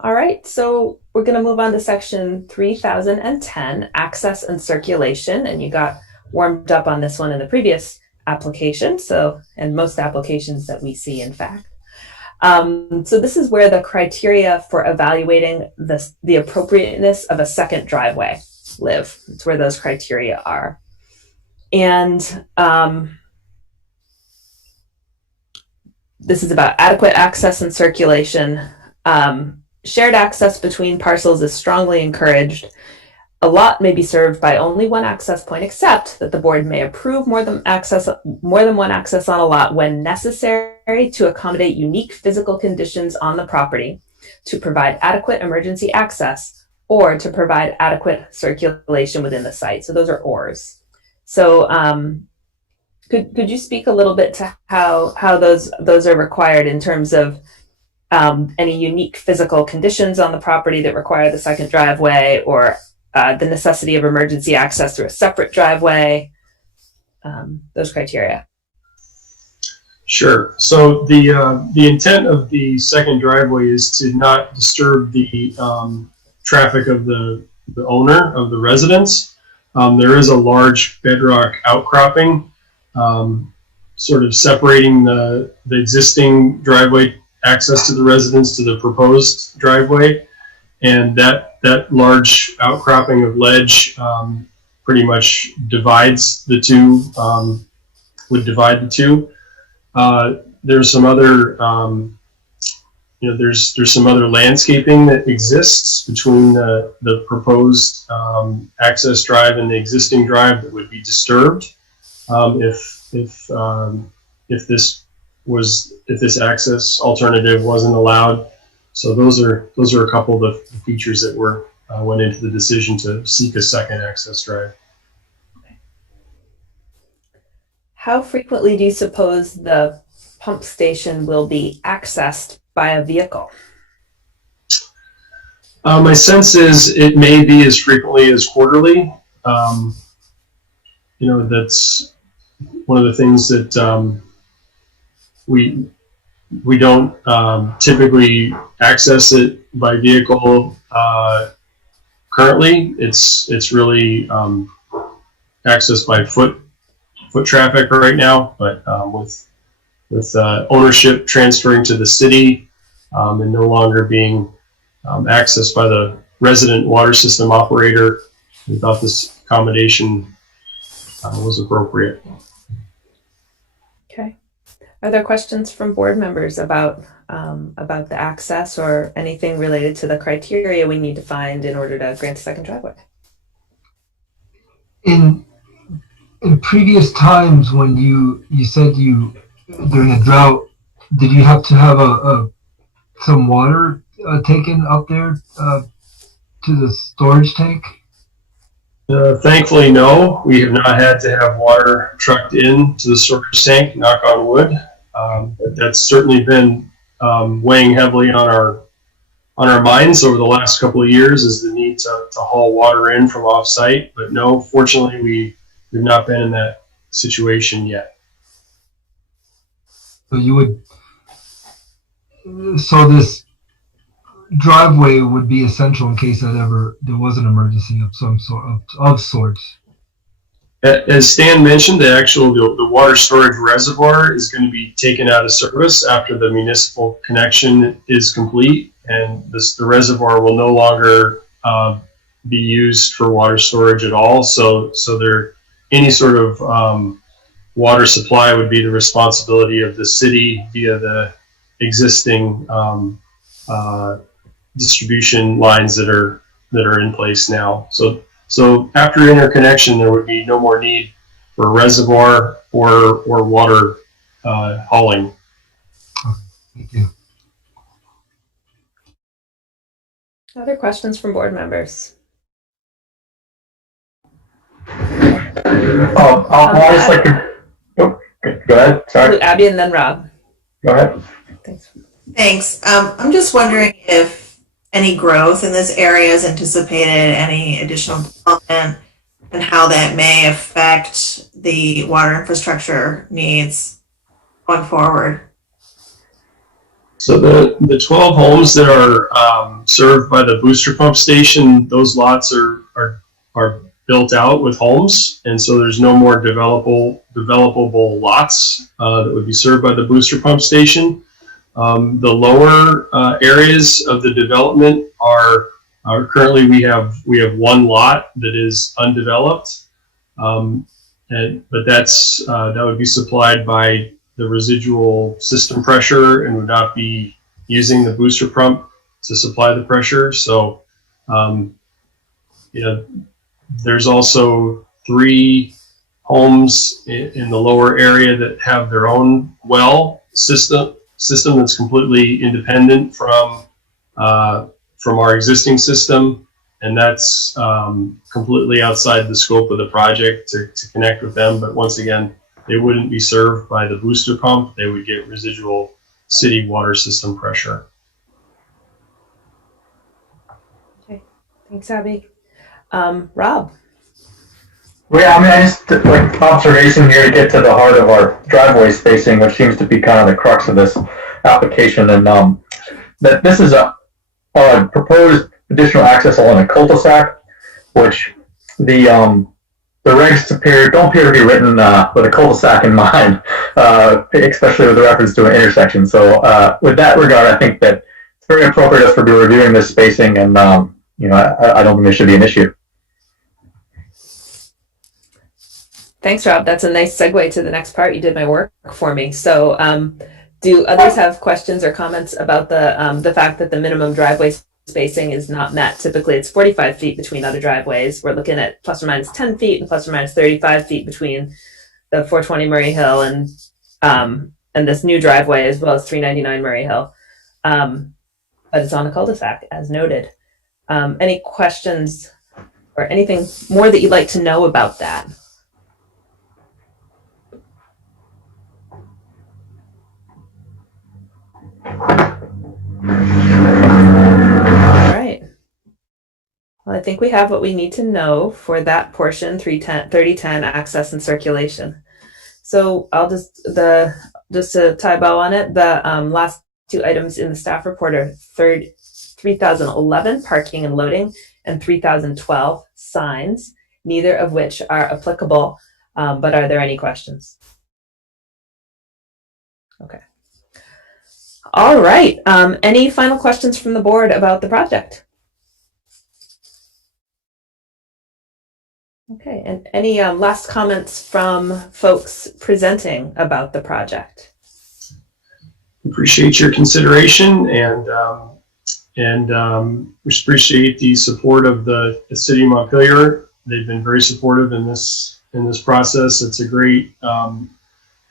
All right, so we're going to move on to section 3010, access and circulation, and you got warmed up on this one in the previous application, and most applications that we see, in fact. So this is where the criteria for evaluating the appropriateness of a second driveway live. It's where those criteria are. And this is about adequate access and circulation. Shared access between parcels is strongly encouraged. A lot may be served by only one access point, except that the board may approve more than one access on a lot when necessary to accommodate unique physical conditions on the property, to provide adequate emergency access, or to provide adequate circulation within the site. So those are ORs. So could you speak a little bit to how those are required in terms of any unique physical conditions on the property that require the second driveway, or the necessity of emergency access through a separate driveway, those criteria? Sure. So the intent of the second driveway is to not disturb the traffic of the owner of the residence. There is a large bedrock outcropping sort of separating the existing driveway access to the residence to the proposed driveway, and that large outcropping of ledge pretty much divides the two. Would divide the two. There's some other there's some other landscaping that exists between the proposed access drive and the existing drive that would be disturbed if this access alternative wasn't allowed. So those are a couple of the features that went into the decision to seek a second access drive. How frequently do you suppose the pump station will be accessed by a vehicle? My sense is it may be as frequently as quarterly. That's one of the things that we don't typically access it by vehicle currently. It's really accessed by foot traffic right now, but with ownership transferring to the city and no longer being accessed by the resident water system operator, we thought this accommodation was appropriate. Okay. Are there questions from board members about the access or anything related to the criteria we need to find in order to grant a second driveway? In previous times when you said during a drought, did you have to have some water taken up there to the storage tank? Thankfully, no. We have not had to have water trucked in to the storage tank, knock on wood. But that's certainly been weighing heavily on our minds over the last couple of years, is the need to haul water in from off-site. But no, fortunately, we've not been in that situation yet. So this driveway would be essential in case there was an emergency of some sorts. As Stan mentioned, the water storage reservoir is going to be taken out of service after the municipal connection is complete, and the reservoir will no longer be used for water storage at all. So any sort of water supply would be the responsibility of the city via the existing distribution lines that are in place now. So after interconnection, there would be no more need for a reservoir or water hauling. Thank you. Other questions from board members? I just like to. Oh, go ahead. Sorry. Abby and then Rob. Go ahead. Thanks. I'm just wondering if any growth in this area is anticipated, any additional development, and how that may affect the water infrastructure needs going forward. So the 12 homes that are served by the booster pump station, those lots are built out with homes, and so there's no more developable lots that would be served by the booster pump station. The lower areas of the development are currently we have one lot that is undeveloped, but that would be supplied by the residual system pressure and would not be using the booster pump to supply the pressure. So, there's also 3 homes in the lower area that have their own well system that's completely independent from our existing system, and that's completely outside the scope of the project to connect with them. But once again, they wouldn't be served by the booster pump. They would get residual city water system pressure. Okay, thanks, Abby. Rob. Well, yeah, I just like observation here to get to the heart of our driveway spacing, which seems to be kind of the crux of this application, and that this is a proposed additional access along a cul-de-sac, which the the regs don't appear to be written with a cul-de-sac in mind, especially with reference to an intersection. So with that regard, I think that it's very appropriate as for be reviewing this spacing, and I don't think there should be an issue. Thanks, Rob. That's a nice segue to the next part. You did my work for me. So do others have questions or comments about the fact that the minimum driveway spacing is not met? Typically, it's 45 feet between other driveways. We're looking at plus or minus 10 feet and plus or minus 35 feet between the 420 Murray Hill and this new driveway, as well as 399 Murray Hill. But it's on a cul-de-sac, as noted. Any questions or anything more that you'd like to know about that? All right. Well, I think we have what we need to know for that portion, 3010 access and circulation. So I'll just to tie a bow on it, the last two items in the staff report are 3011 parking and loading and 3012 signs, neither of which are applicable. But are there any questions? Okay. All right. Any final questions from the board about the project? Okay. And any last comments from folks presenting about the project? Appreciate your consideration and appreciate the support of the city of Montpelier. They've been very supportive in this process. It's a great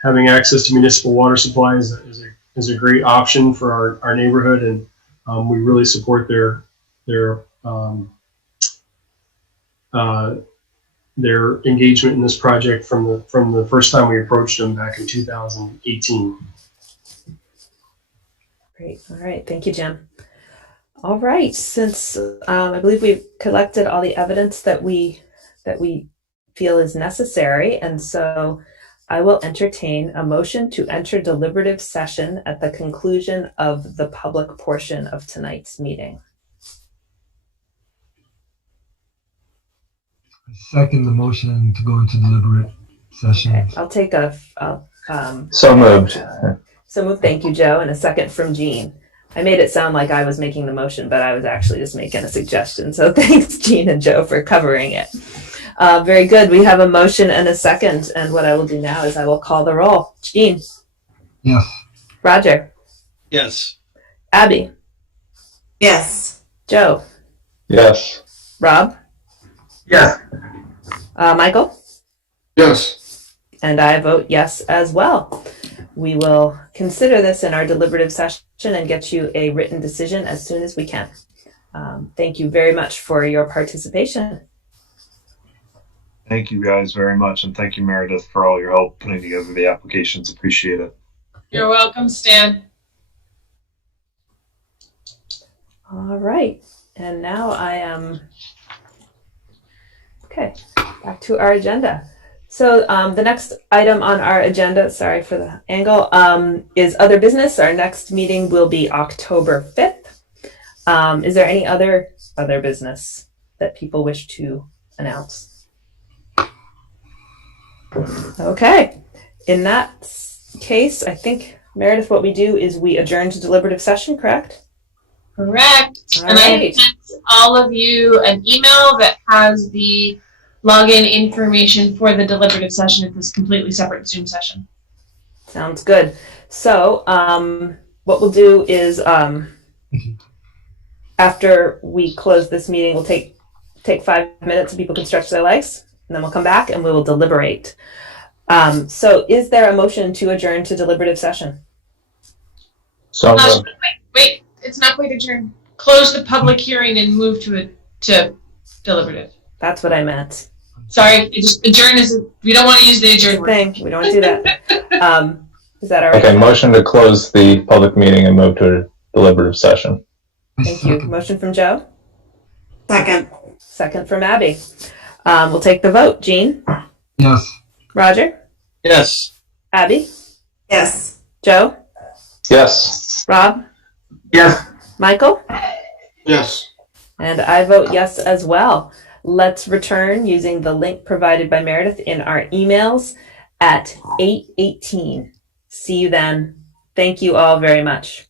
having access to municipal water supplies is a great option for our neighborhood, and we really support their engagement in this project from the first time we approached them back in 2018. Great. All right. Thank you, Jim. All right. Since I believe we've collected all the evidence that we feel is necessary, and so I will entertain a motion to enter deliberative session at the conclusion of the public portion of tonight's meeting. I second the motion to go into deliberate session. Okay. I'll take So moved. So moved. Thank you, Joe. And a second from Jean. I made it sound like I was making the motion, but I was actually just making a suggestion. So thanks, Jean and Joe, for covering it. Very good. We have a motion and a second. And what I will do now is I will call the roll. Jean? Yes. Roger? Yes. Abby? Yes. Joe? Yes. Rob? Yes. Michael? Yes. And I vote yes as well. We will consider this in our deliberative session and get you a written decision as soon as we can. Thank you very much for your participation. Thank you guys very much, and thank you, Meredith, for all your help putting together the applications. Appreciate it. You're welcome, Stan. All right. And now I am back to our agenda. So the next item on our agenda, sorry for the angle, is other business. Our next meeting will be October 5th. Is there any other business that people wish to announce? Okay. In that case, I think, Meredith, what we do is we adjourn to deliberative session, correct? Correct. All and right. I sent all of you an email that has the login information for the deliberative session at this completely separate Zoom session. Sounds good. So what we'll do is after we close this meeting, we'll take 5 minutes and people can stretch their legs, and then we'll come back and we will deliberate. So is there a motion to adjourn to deliberative session? So moved. Wait, it's not quite adjourned. Close the public hearing and move to deliberative. That's what I meant. Sorry, adjourn is, we don't want to use the adjourn word. Thing. We don't want to do that. Is that all right? Okay, motion to close the public meeting and move to a deliberative session. Thank you. Motion from Joe. Second. Second from Abby. We'll take the vote. Jean? Yes. Roger? Yes. Abby? Yes. Joe? Yes. Rob? Yes. Michael? Yes. And I vote yes as well. Let's return using the link provided by Meredith in our emails at 8:18. See you then. Thank you all very much.